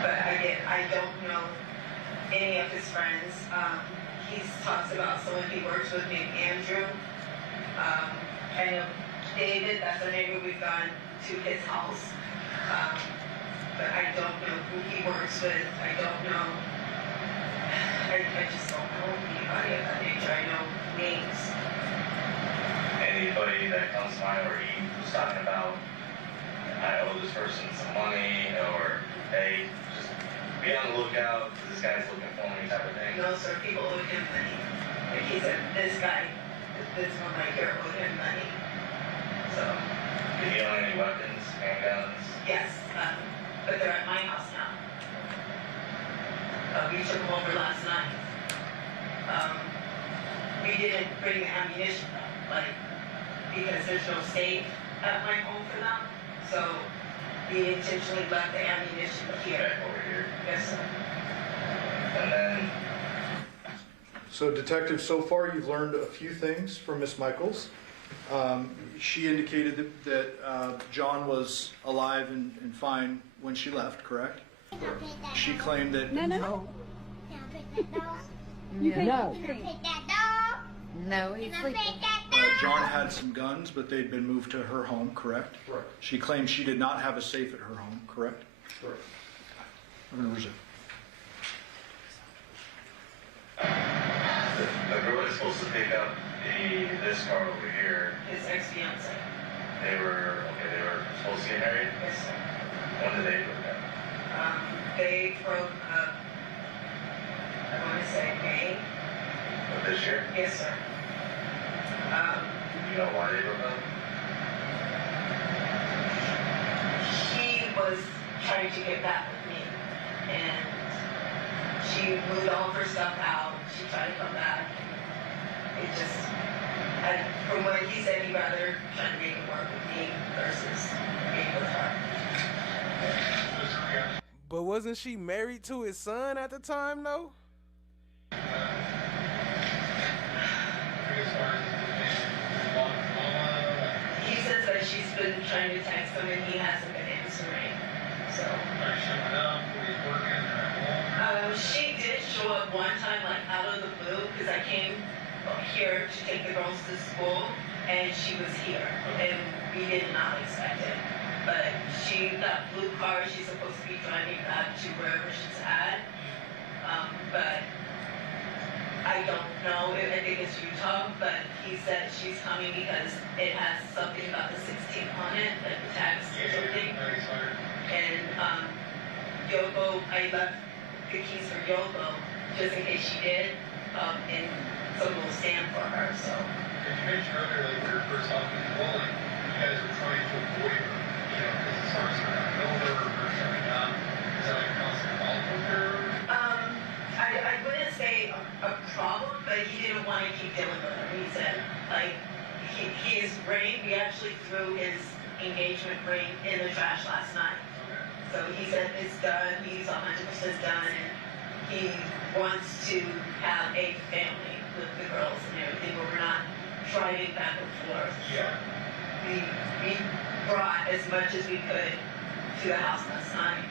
But I don't know any of his friends. He talks about someone he works with named Andrew. I know David, that's the neighbor we've gone to his house. But I don't know who he works with. I don't know. I just don't know anybody of that nature. I know names. Anybody that comes to mind where he was talking about, I owe this person some money, or hey, just be on the lookout, this guy's looking for me type of thing? No, sir, people owe him money. Like he said, this guy, this one right here owed him money. So. Did he owe any weapons, handguns? Yes, but they're at my house now. We took them over last night. We didn't bring the ammunition though, like, because there's no safe at my home for them. So we intentionally left the ammunition here. Over here? Yes, sir. And then, So Detective, so far you've learned a few things from Miss Michaels. She indicated that John was alive and fine when she left, correct? She claimed that... No. No, he's sleeping. John had some guns, but they'd been moved to her home, correct? Correct. She claimed she did not have a safe at her home, correct? Correct. I'm going to resume. the girl is supposed to pick up this car over here. His ex-fiance. They were supposed to get married? Yes, sir. When did they break up? They broke up, I want to say May. Of this year? Yes, sir. Do you know why they broke up? She was trying to get back with me, and she moved all of her stuff out. She tried to come back. It just, from what he said, he'd rather try to make it work with me versus being with her. But wasn't she married to his son at the time, though? He says that she's been trying to text him and he hasn't been answering. So. She did show up one time, like out of the blue, because I came here to take the girls to school, and she was here, and we did not expect it. But that blue car, she's supposed to be driving back to wherever she's at. But I don't know. I think it's Utah, but he said she's coming because it has something about the 16 on it, like the tax or something. And Yoko, I left the keys for Yoko just in case she did, and someone will stand for her. So. As you mentioned earlier, like we were first off in bowling, you guys were trying to avoid her, because the stars are not over or shutting down. Is that like a constant problem with her? I wouldn't say a problem, but he didn't want to keep dealing with her. He said, like, his ring, we actually threw his engagement ring in the trash last night. So he said it's done, he's 100% done, and he wants to have a family with the girls and everything, but we're not driving back and forth. Yeah. We brought as much as we could to the house last night.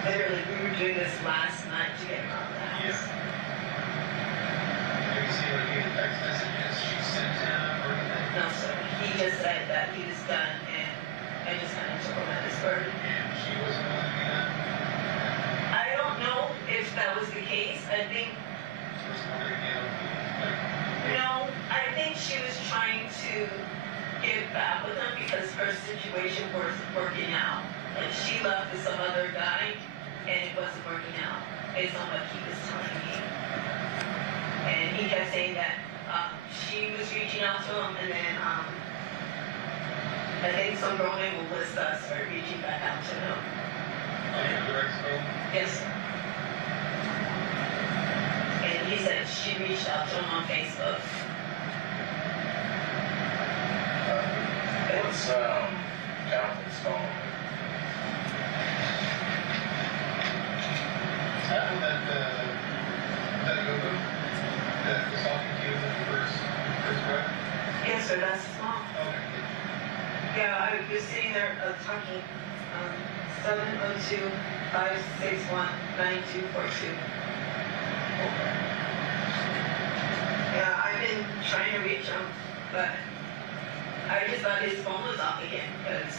Literally, we were doing this last night to get him out of the house. Yeah. Have you seen any text messages she sent him or anything? No, sir. He just said that he was done, and I just kind of took him at his word. And she wasn't willing to do that? I don't know if that was the case. I think. No, I think she was trying to get back with him because her situation wasn't working out. Like, she left with some other guy, and it wasn't working out based on what he was telling me. And he kept saying that she was reaching out to him, and then I think some girl named Melissa started reaching back out to him. Yes, sir. And he said she reached out to him on Facebook. What's Jonathan's phone? That Yoko that was talking to you in the first breath? Yes, sir, that's his mom. Okay. Yeah, I was sitting there talking 702-561-9242. Yeah, I've been trying to reach him, but I just thought his phone was off again because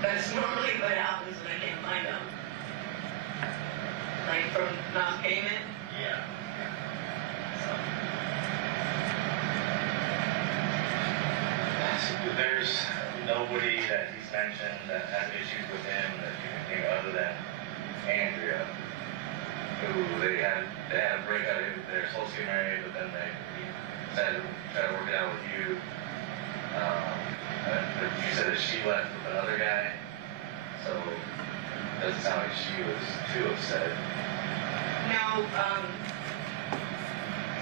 that's normally what happens when I can't find him. Like from non-payment. Yeah. So there's nobody that he's mentioned that has issues with him that you can think of other than Andrea, who they had a breakup to get married, but then they decided to try to work it out with you. But you said that she left with another guy, so it doesn't sound like she was too upset. No,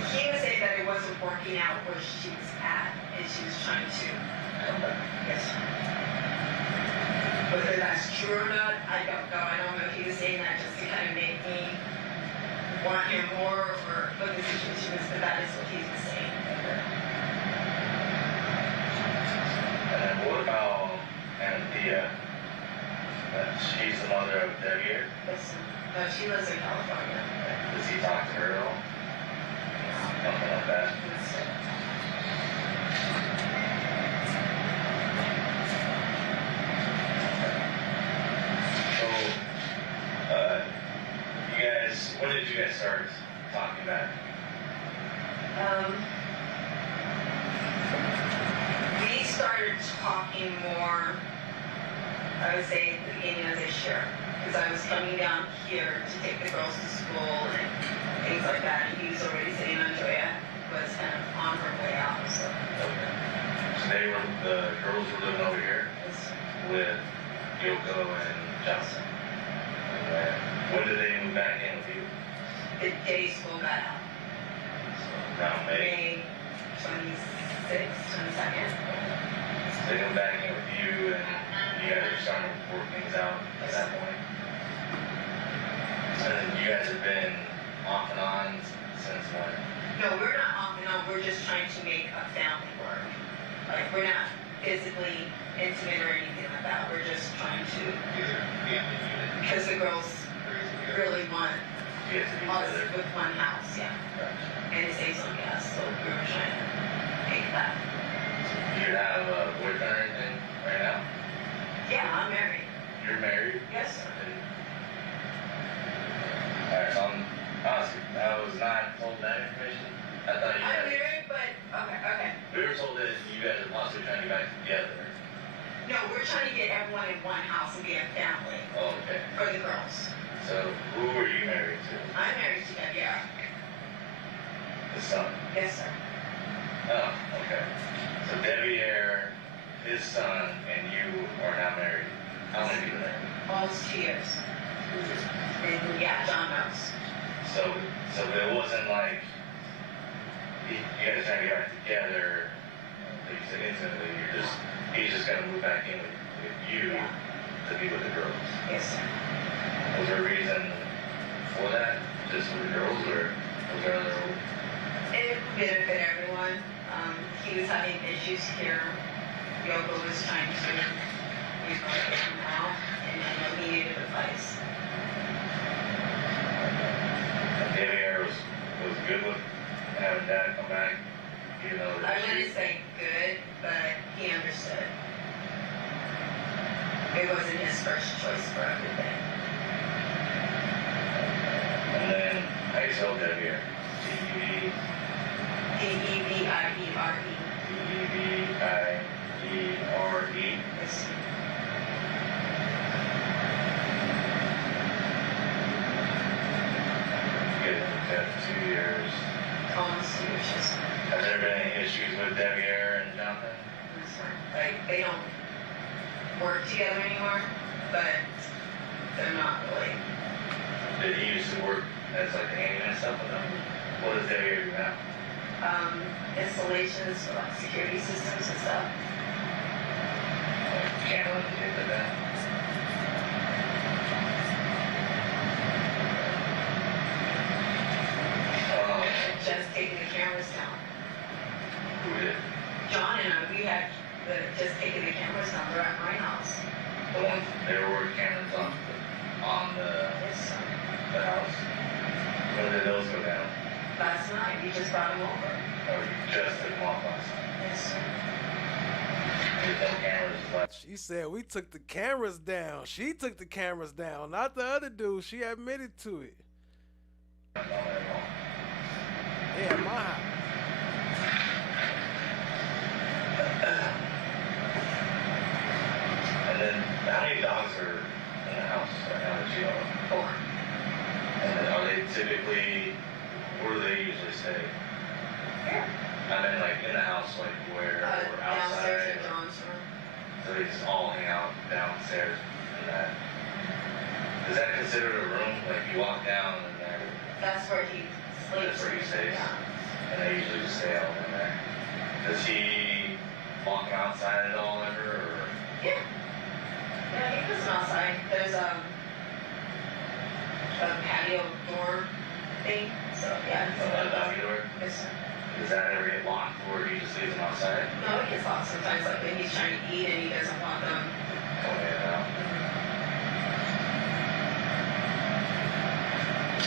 he was saying that it wasn't working out where she was at, and she was trying to. Yes. Whether that's true or not, I don't know. I don't know if he was saying that just to kind of make me want him more, or what the situation was, but that is what he was saying. And then what about Anthea? She's the mother of Deviere? Yes. No, she lives in California. Does he talk to her at all? Nothing like that. So, you guys, when did you guys start talking back? We started talking more, I would say, at the beginning of this year, because I was coming down here to take the girls to school and things like that, and he was already sitting on Joya, was kind of on her way out, so. Okay. So the girls were living over here with Yoko and Johnson. Okay. When did they move back in with you? The day school got out. Around May? May 26th, 22nd. So they moved back in with you, and you guys are starting to work things out at that point. And then you guys have been off and on since when? No, we're not off and on, we're just trying to make a family work. Like, we're not physically intimate or anything like that, we're just trying to, because the girls really want us with one house, yeah. And it saves on gas, so we were trying to make that. Do you have a boyfriend or anything right now? Yeah, I'm married. You're married? Yes, sir. Alright, so honestly, I was not told that information. I thought you I'm guys... married, but, okay. We were told that you guys are possibly trying to get back together. No, we're trying to get everyone in one house and be a family. Oh, okay. For the girls. So, who were you married to? I'm married to Deviere. The son? Yes, sir. Oh, okay. So Deviere, his son, and you are now married. How long have you been married? Almost 2 years. And yeah, John knows. So it wasn't like you guys trying to get back together, like you said intimately, he's just gonna move back in with you to be with the girls. Yes, sir. Was there a reason for that? Just with the girls, or was there other? It benefit everyone. He was having issues here. Yoko was trying to get him out, and he needed advice. Deviere was good with having Dad come back, even though I wouldn't say good, but he understood. It wasn't his first choice for everything. And then how you spell Deviere? Deviere. Deviere. Yes. Good. 2 years. Almost 2 years. Yes, sir. Has there been any issues with Deviere and Jonathan? Yes, sir. Like, they don't work together anymore, but they're not really. Did he used to work as like a handyman and stuff with them? What does Deviere do now? Installations for like security systems and stuff. Like cameras and things like that? Just taking the cameras down. Who did? John and I, we had just taken the cameras down. They're at my house. The ones they were working cameras on the house. When did those go down? Last night, we just brought them over. Oh, you just took them off last night. Yes, sir. There's no cameras left. She said we took the cameras down. She took the cameras down, not the other dude. She admitted to it. Yeah, my house. And then, how many dogs are in the house right now that you own? 4. And then are they typically, where do they usually stay? Here. I mean, like in the house, like where, or Downstairs outside? in John's room. So they just all hang out downstairs in that. Is that considered a room? Like you walk down and there? That's where he sleeps. That's where he stays? Yeah. And they usually just stay out in there. Does he walk outside at all ever, or? Yeah. Yeah, he goes outside. There's a patio door thing. So yeah. A patio door? Yes, sir. Does that ever get locked, or he just leaves them outside? No, it gets locked sometimes. Like when he's trying to eat and he doesn't want them. Coming in and out.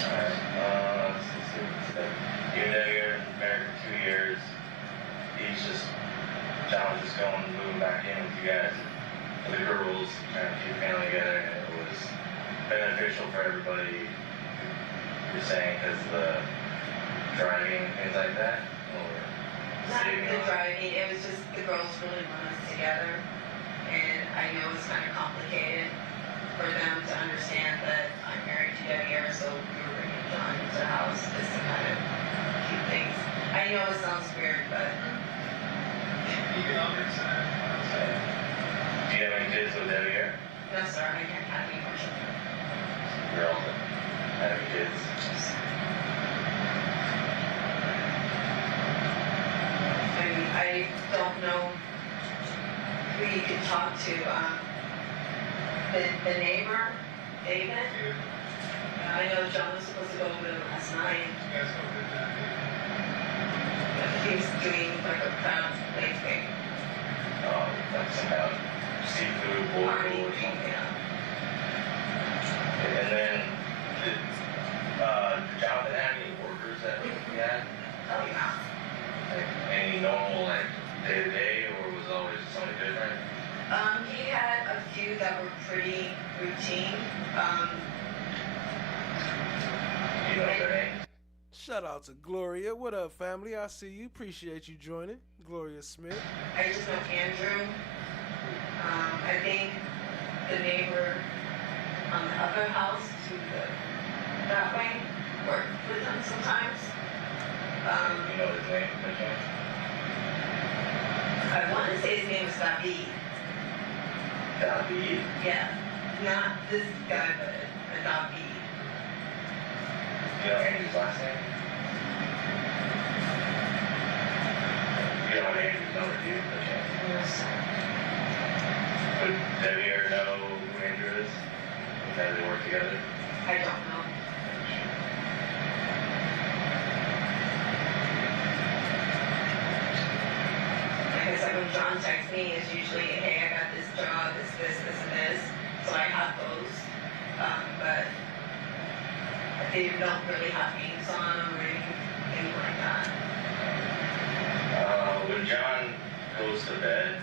Alright, let's see. You and Deviere been married for 2 years. John was just moving back in with you guys. The girls, trying to keep the family together, and it was beneficial for everybody. You're saying because of the driving and things like that? Or Not the driving, it was just the girls really want us together. And I know it's kind of complicated for them to understand that I'm married to Deviere, so we were bringing John into the house just to kind of keep things. I know it sounds weird, but. Economics. Do you have any kids with Deviere? No, sir, I can't have any more children. You're all having kids? I don't know who you could talk to. The neighbor, David. I know John was supposed to go over there last night. He was doing like a crowd play thing. Like some kind of seafood boil or something. Yeah. And then, did Jonathan have any workers that he had? Oh, yeah. Like any normal, like day-to-day, or was it always something different? He had a few that were pretty routine. You know their names? Shout out to Gloria. What up, family? I see you. Appreciate you joining. Gloria Smith. I just know Andrew. I think the neighbor on the other house that way worked with them sometimes. You know his name, Mitchell? I want to say his name is David. David? Yeah. Not this guy, but David. You know Andrew's last name? You know Andrew's number, do you? Yes. Would Deviere know who Andrew is? How they work together? I don't know. Because like when John texts me, it's usually, hey, I got this job, this, and this. So I have those. But they don't really have names on them or anything like that. When John goes to bed,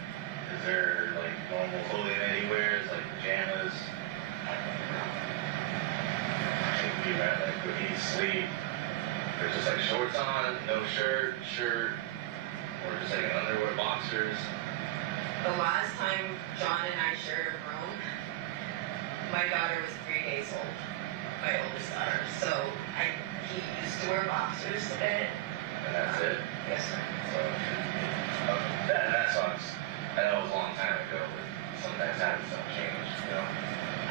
is there like normal clothing that he wears, like pajamas? I think he meant like when he sleep, there's just like shorts on, no shirt, or just like underwear, boxers. The last time John and I shared a room, my daughter was 3 days old, my oldest daughter. So he used to wear boxers to bed. And that's it? Yes, sir. So, that sucks. I know it was a long time ago, but sometimes habits don't change, you know?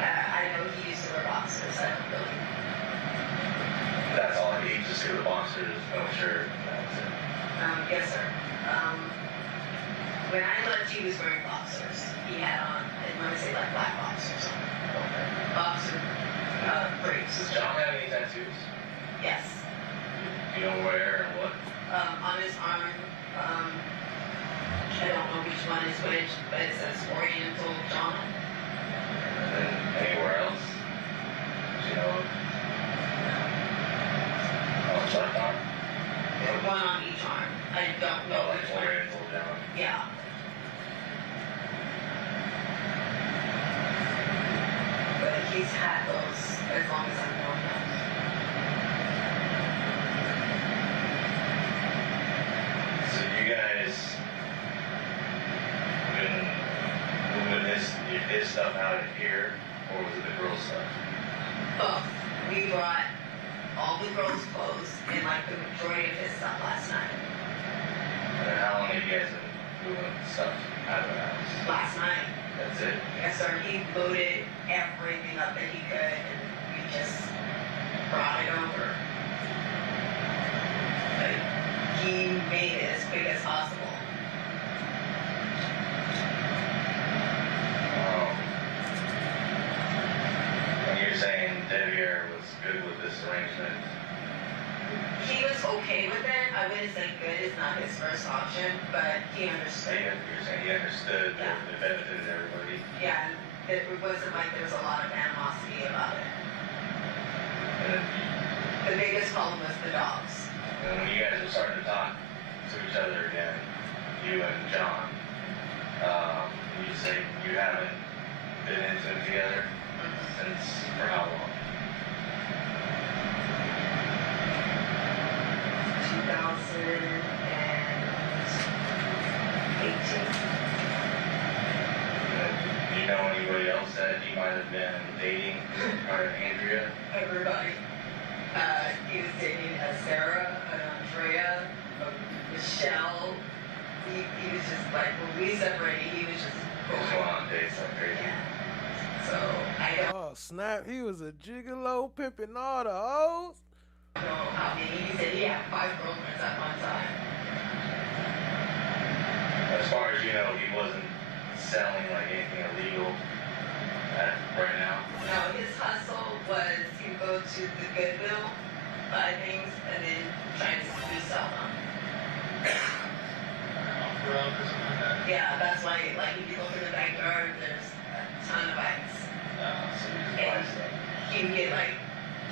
I know he used to wear boxers. I don't really. That's all he eats, just the boxers, no shirt, and that's it. Yes, sir. When I left, he was wearing boxers. He had on, I want to say like black boxers on. Okay. Boxer briefs. Does John have any tattoos? Yes. You know where and what? On his arm, I don't know which one is which, but it says Oriental John. And then anywhere else? Do you know? On his left arm? One on each arm. I don't know like which one. Oriental John. Yeah. But he's had those as long as I've known him. So you guys been moving his stuff out of here, or was it the girl stuff? Both. We brought all the girls' clothes and like the majority of his stuff last night. And how long have you guys been moving stuff out of the house? Last night. That's it? Yes, sir. He loaded everything up that he could, and we just brought it over. Like, he made it as quick as possible. When you're saying Deviere was good with this arrangement, He was okay with it. I wouldn't say good is not his first option, but he understood. you're saying he understood that it benefited everybody. Yeah, it wasn't like there was a lot of animosity about it. And The biggest problem was the dogs. when you guys were starting to talk to each other again, you and John, you say you haven't been into it together since for how long? 2018. Do you know anybody else that he might have been dating or Andrea? Everybody. He was dating Sarah, Andrea, Michelle. He was just like, when we separated, he was just going on dates like crazy. So I don't Oh, snap. He was a gigolo pimping all the hoes. know how many. He said he had 5 girlfriends at one time. As far as you know, he wasn't selling like anything illegal right now. No, his hustle was he would go to the Goodwill, buy things, and then try to resell them. Yeah, that's why, like, if you look in the backyard, there's a ton of ice. And he would get, like,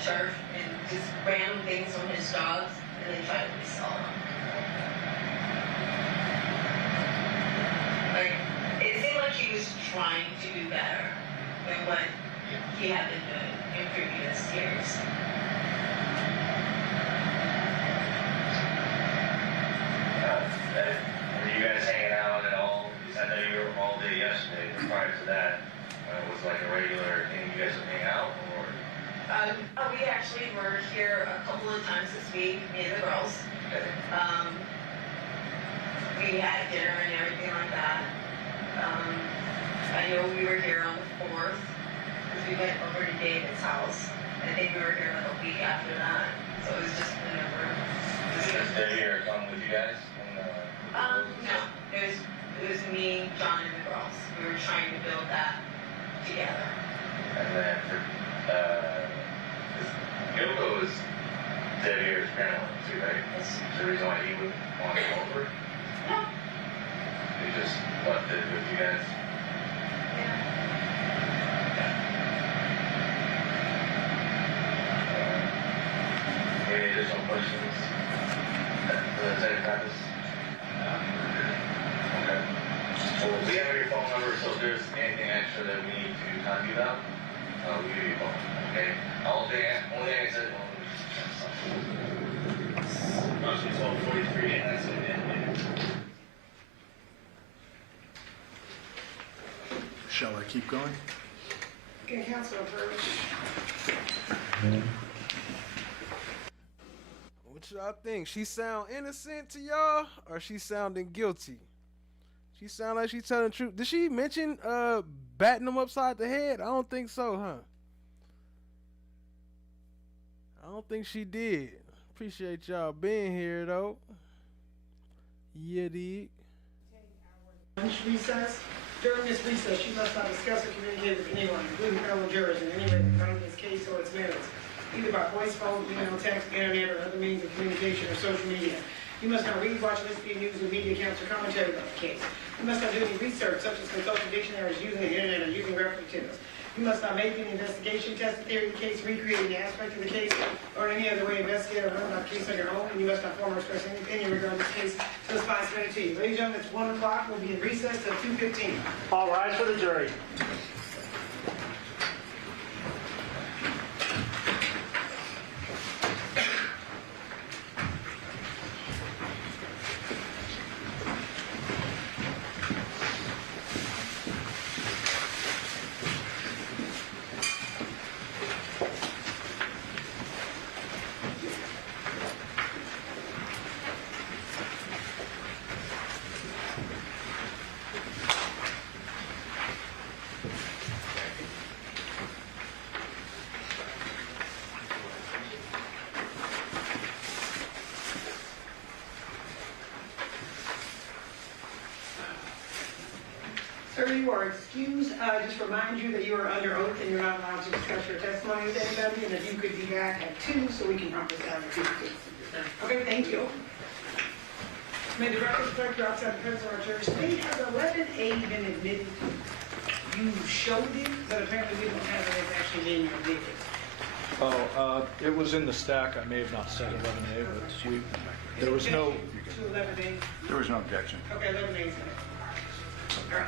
turf and just random things from his dogs, and then try to resell them. Like, it seemed like he was trying to do better than what he had been doing in previous years. Were you guys hanging out at all? Because I know you were all day yesterday, but prior to that, it was like a regular thing you guys would hang out, or? We actually were here a couple of times this week, me and the girls. We had dinner and everything like that. I know we were here on the 4th, because we went over to David's house. I think we were here like a week after that, so it was just whenever. Does Deviere come with you guys? No, it was me, John, and the girls. We were trying to build that together. And then for, LOKO is Deviere's parent too, right? That's the reason why he would want to come over? No. He just left it with you guys? Any additional questions for the Lieutenant Pappas? Okay. Well, we have your phone number, so if there's anything extra that we need to talk to you about, we'll give you a phone. Okay? Only thing I said, Motion 1243, and that's it. Shall I keep going? Okay, Councilor Purge. What y'all think? She sound innocent to y'all, or she sounding guilty? She sound like she telling the truth. Did she mention batting him upside the head? I don't think so, huh? I don't think she did. Appreciate y'all being here, though. Yeah, dig. Lunch recess. During this recess, you must not discuss or communicate with anyone, including fellow jurors, in any way regarding this case or its merits, either by voice, phone, email, text, internet, or other means of communication or social media. You must not read, watch, listen to news or media accounts or commentary about the case. You must not do any research, such as consulting dictionaries, using the internet, or using references. You must not make any investigation, test the theory of the case, recreate any aspect of the case, or in any other way investigate or learn about the case on your own, and you must not form or express any opinion regarding this case till it's been submitted to you. Ladies and gentlemen, it's 1 o'clock. We'll be in recess till 2:15. All rise for the jury. Sir, you are excused. Just remind you that you are under oath and you're not allowed to discuss your testimony with anybody, and that you could be back at 2 so we can prompt this down at 2. Okay, thank you. May the record reflect your outside the presence of our jury today. Has 11A been admitted? You showed it, but apparently we don't have it as actually in your exhibit. Oh, it was in the stack. I may have not said 11A, but there was no. To 11A. There was no objection. Okay, 11A is in it. All right.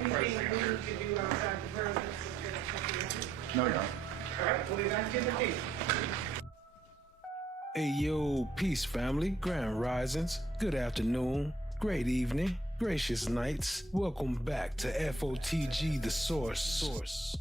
Anything we can do outside the presence? No. All right, we'll be back to the team. Hey yo, peace family, grand risings, good afternoon, great evening, gracious nights. Welcome back to FOTG, the source.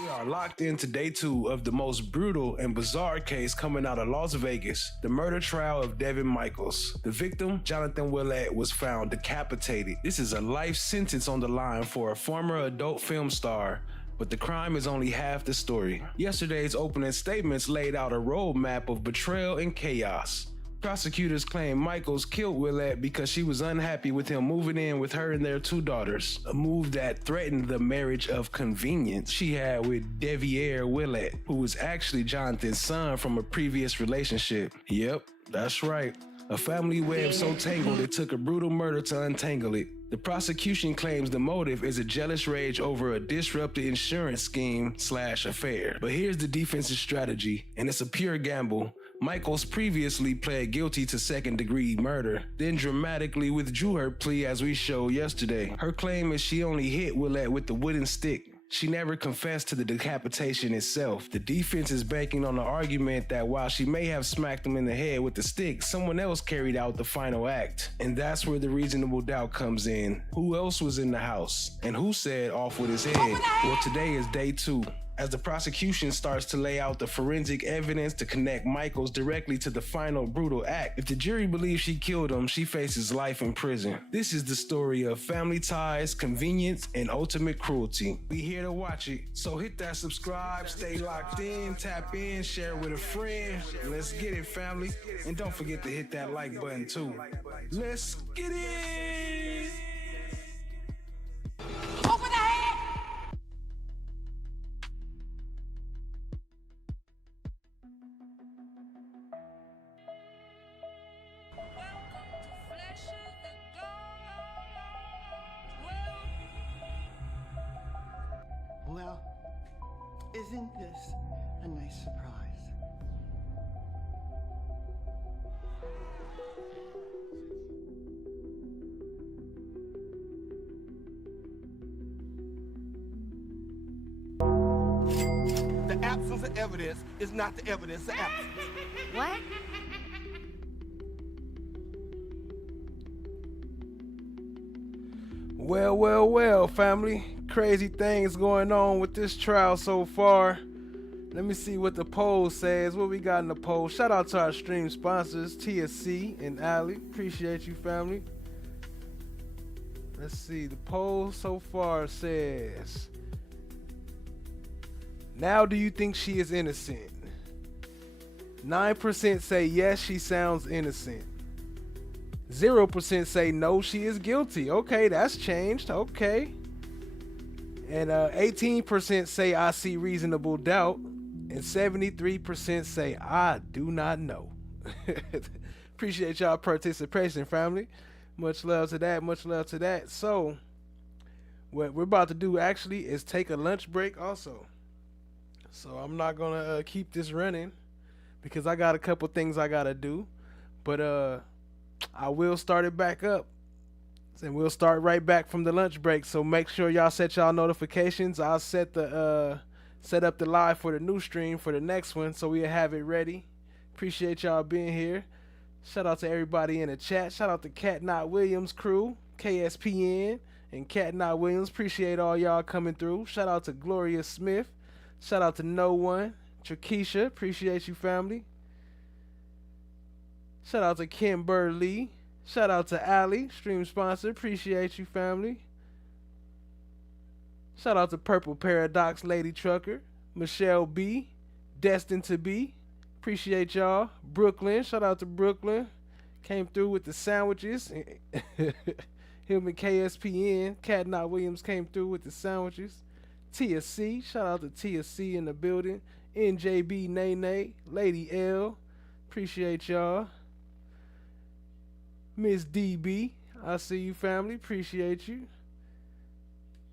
We are locked into day 2 of the most brutal and bizarre case coming out of Las Vegas, the murder trial of Devyn Michaels. The victim, Deviere Willette, was found decapitated. This is a life sentence on the line for a former adult film star, but the crime is only half the story. Yesterday's opening statements laid out a roadmap of betrayal and chaos. Prosecutors claim Michaels killed Willette because she was unhappy with him moving in with her and their 2 daughters, a move that threatened the marriage of convenience she had with Deviere Willette, who was actually Jonathan's son from a previous relationship. Yep, that's right. A family web so tangled it took a brutal murder to untangle it. The prosecution claims the motive is a jealous rage over a disrupted insurance scheme/affair. But here's the defense's strategy, and it's a pure gamble. Michaels previously pled guilty to second-degree murder, then dramatically withdrew her plea as we showed yesterday. Her claim is she only hit Willette with the wooden stick. She never confessed to the decapitation itself. The defense is banking on the argument that while she may have smacked him in the head with the stick, someone else carried out the final act. And that's where the reasonable doubt comes in. Who else was in the house? And who said off with his head? Well, today is day 2. As the prosecution starts to lay out the forensic evidence to connect Michaels directly to the final brutal act. If the jury believes she killed him, she faces life in prison. This is the story of family ties, convenience, and ultimate cruelty. We here to watch it, so hit that subscribe, stay locked in, tap in, share with a friend. Let's get it, family. And don't forget to hit that like button too. Let's get it! Over the head! Well, isn't this a nice surprise? The absence of evidence is not the evidence of absence. What? Well, family. Crazy things going on with this trial so far. Let me see what the poll says. What we got in the poll? Shout out to our stream sponsors, TSC and Ali. Appreciate you, family. Let's see. The poll so far says, now do you think she is innocent? 9% say yes, she sounds innocent. 0% say no, she is guilty. Okay, that's changed. Okay. And 18% say I see reasonable doubt. And 73% say I do not know. Appreciate y'all participation, family. Much love to that. Much love to that. So, what we're about to do actually is take a lunch break also. So, I'm not going to keep this running because I got a couple things I got to do. But I will start it back up. And we'll start right back from the lunch break. So make sure y'all set y'all notifications. I'll set up the live for the new stream for the next one, so we'll have it ready. Appreciate y'all being here. Shout out to everybody in the chat. Shout out to Cat Not Williams crew, KSPN, and Cat Not Williams. Appreciate all y'all coming through. Shout out to Gloria Smith. Shout out to No One, Trakisha. Appreciate you, family. Shout out to Kimber Lee. Shout out to Ali, stream sponsor. Appreciate you, family. Shout out to Purple Paradox Lady Trucker, Michelle B, Destined to Be. Appreciate y'all. Brooklyn, shout out to Brooklyn. Came through with the sandwiches Him and KSPN, Cat Not Williams came through with the sandwiches. Tia C, shout out to Tia C in the building. NJB Nene, Lady L, appreciate y'all. Miss DB, I see you family, appreciate you.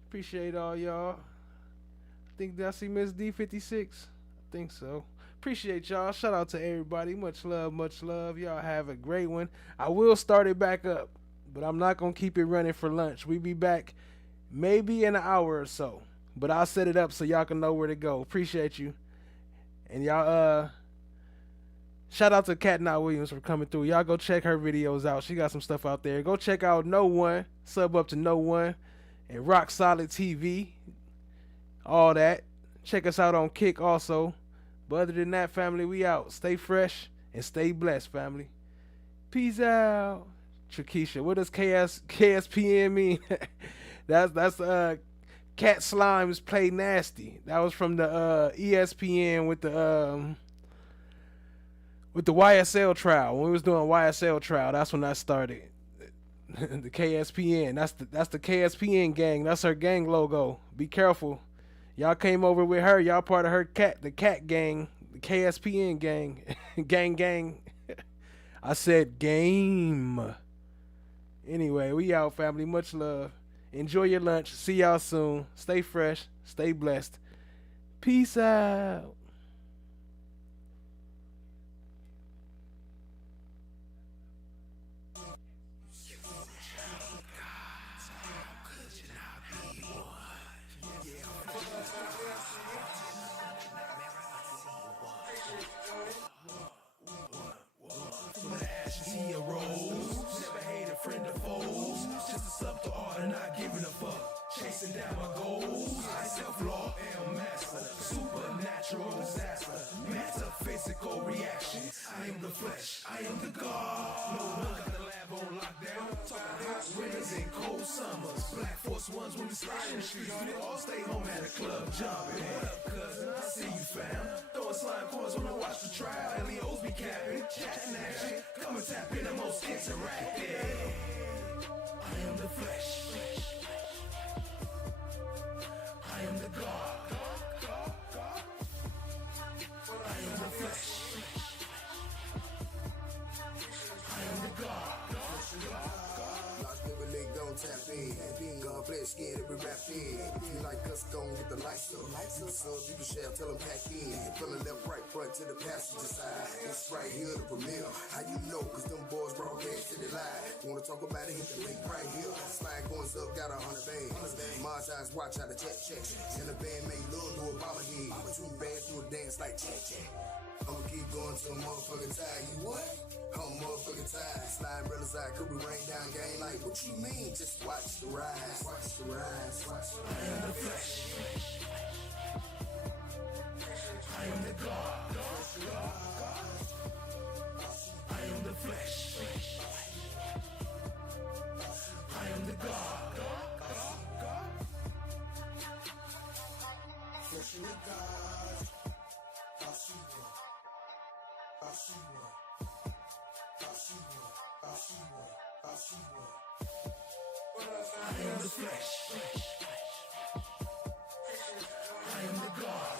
Appreciate all y'all. I think did I see Miss D56? I think so. Appreciate y'all. Shout out to everybody. Much love, much love. Y'all have a great one. I will start it back up, but I'm not gonna keep it running for lunch. We be back maybe in an hour or so, but I'll set it up so y'all can know where to go. Appreciate you. And y'all, shout out to Cat Not Williams for coming through. Y'all go check her videos out. She got some stuff out there. Go check out No One, sub up to No One, and Rock Solid TV. All that. Check us out on Kick also. But other than that, family, we out. Stay fresh and stay blessed, family. Peace out. Trakisha, what does KSPN mean? that's Cat Slimes Play Nasty. That was from the ESPN with the YSL trial. When we was doing YSL trial, that's when that started. The KSPN. That's the KSPN gang. That's her gang logo. Be careful. Y'all came over with her. Y'all part of her the cat gang, the KSPN gang. gang. I said game. Anyway, we out, family. Much love. Enjoy your lunch. See y'all soon. Stay fresh. Stay blessed. Peace out. Chasing down my goals, high self-law, L master, supernatural disaster, metaphysical reaction. I am the flesh, I am the God. No one got the lab on lockdown. Talking hot winters and cold summers. Black Force Ones when we slide in the streets. We all stay home at the club jumping. What up, cousin? I see you, fam. Throwing slime coins when I watch the trial. LEOs be capping, chatting action. Come and tap in the most interactive. I am the flesh. I am the God. I am the flesh. I am the God. Lost never leg gon' tap in. Being gone, flesh skin, every rap in. If you like us, gon' get the lights up. You sub, you can share, tell them pack in. From the left, right, front to the passenger side. It's right here, the premiere. How you know? Cause them boys broadcast to the live. Wanna talk about it, hit the link right here. Slide coins up, got 100 bands. Mars eyes, watch how the check. And the band made love to a bomber head. 2 bands do a dance like check. I'ma keep going till I'm motherfucking tired. You what? I'm motherfucking tired. Slide brothers out, could we rain down game? Like, what you mean? Just watch the rise. Watch the rise. I am the flesh. I am the God. I am the flesh. I am the God. Fresh in the God. I see one. I see one. I see one. I see one. I see one. I am the flesh. I am the God.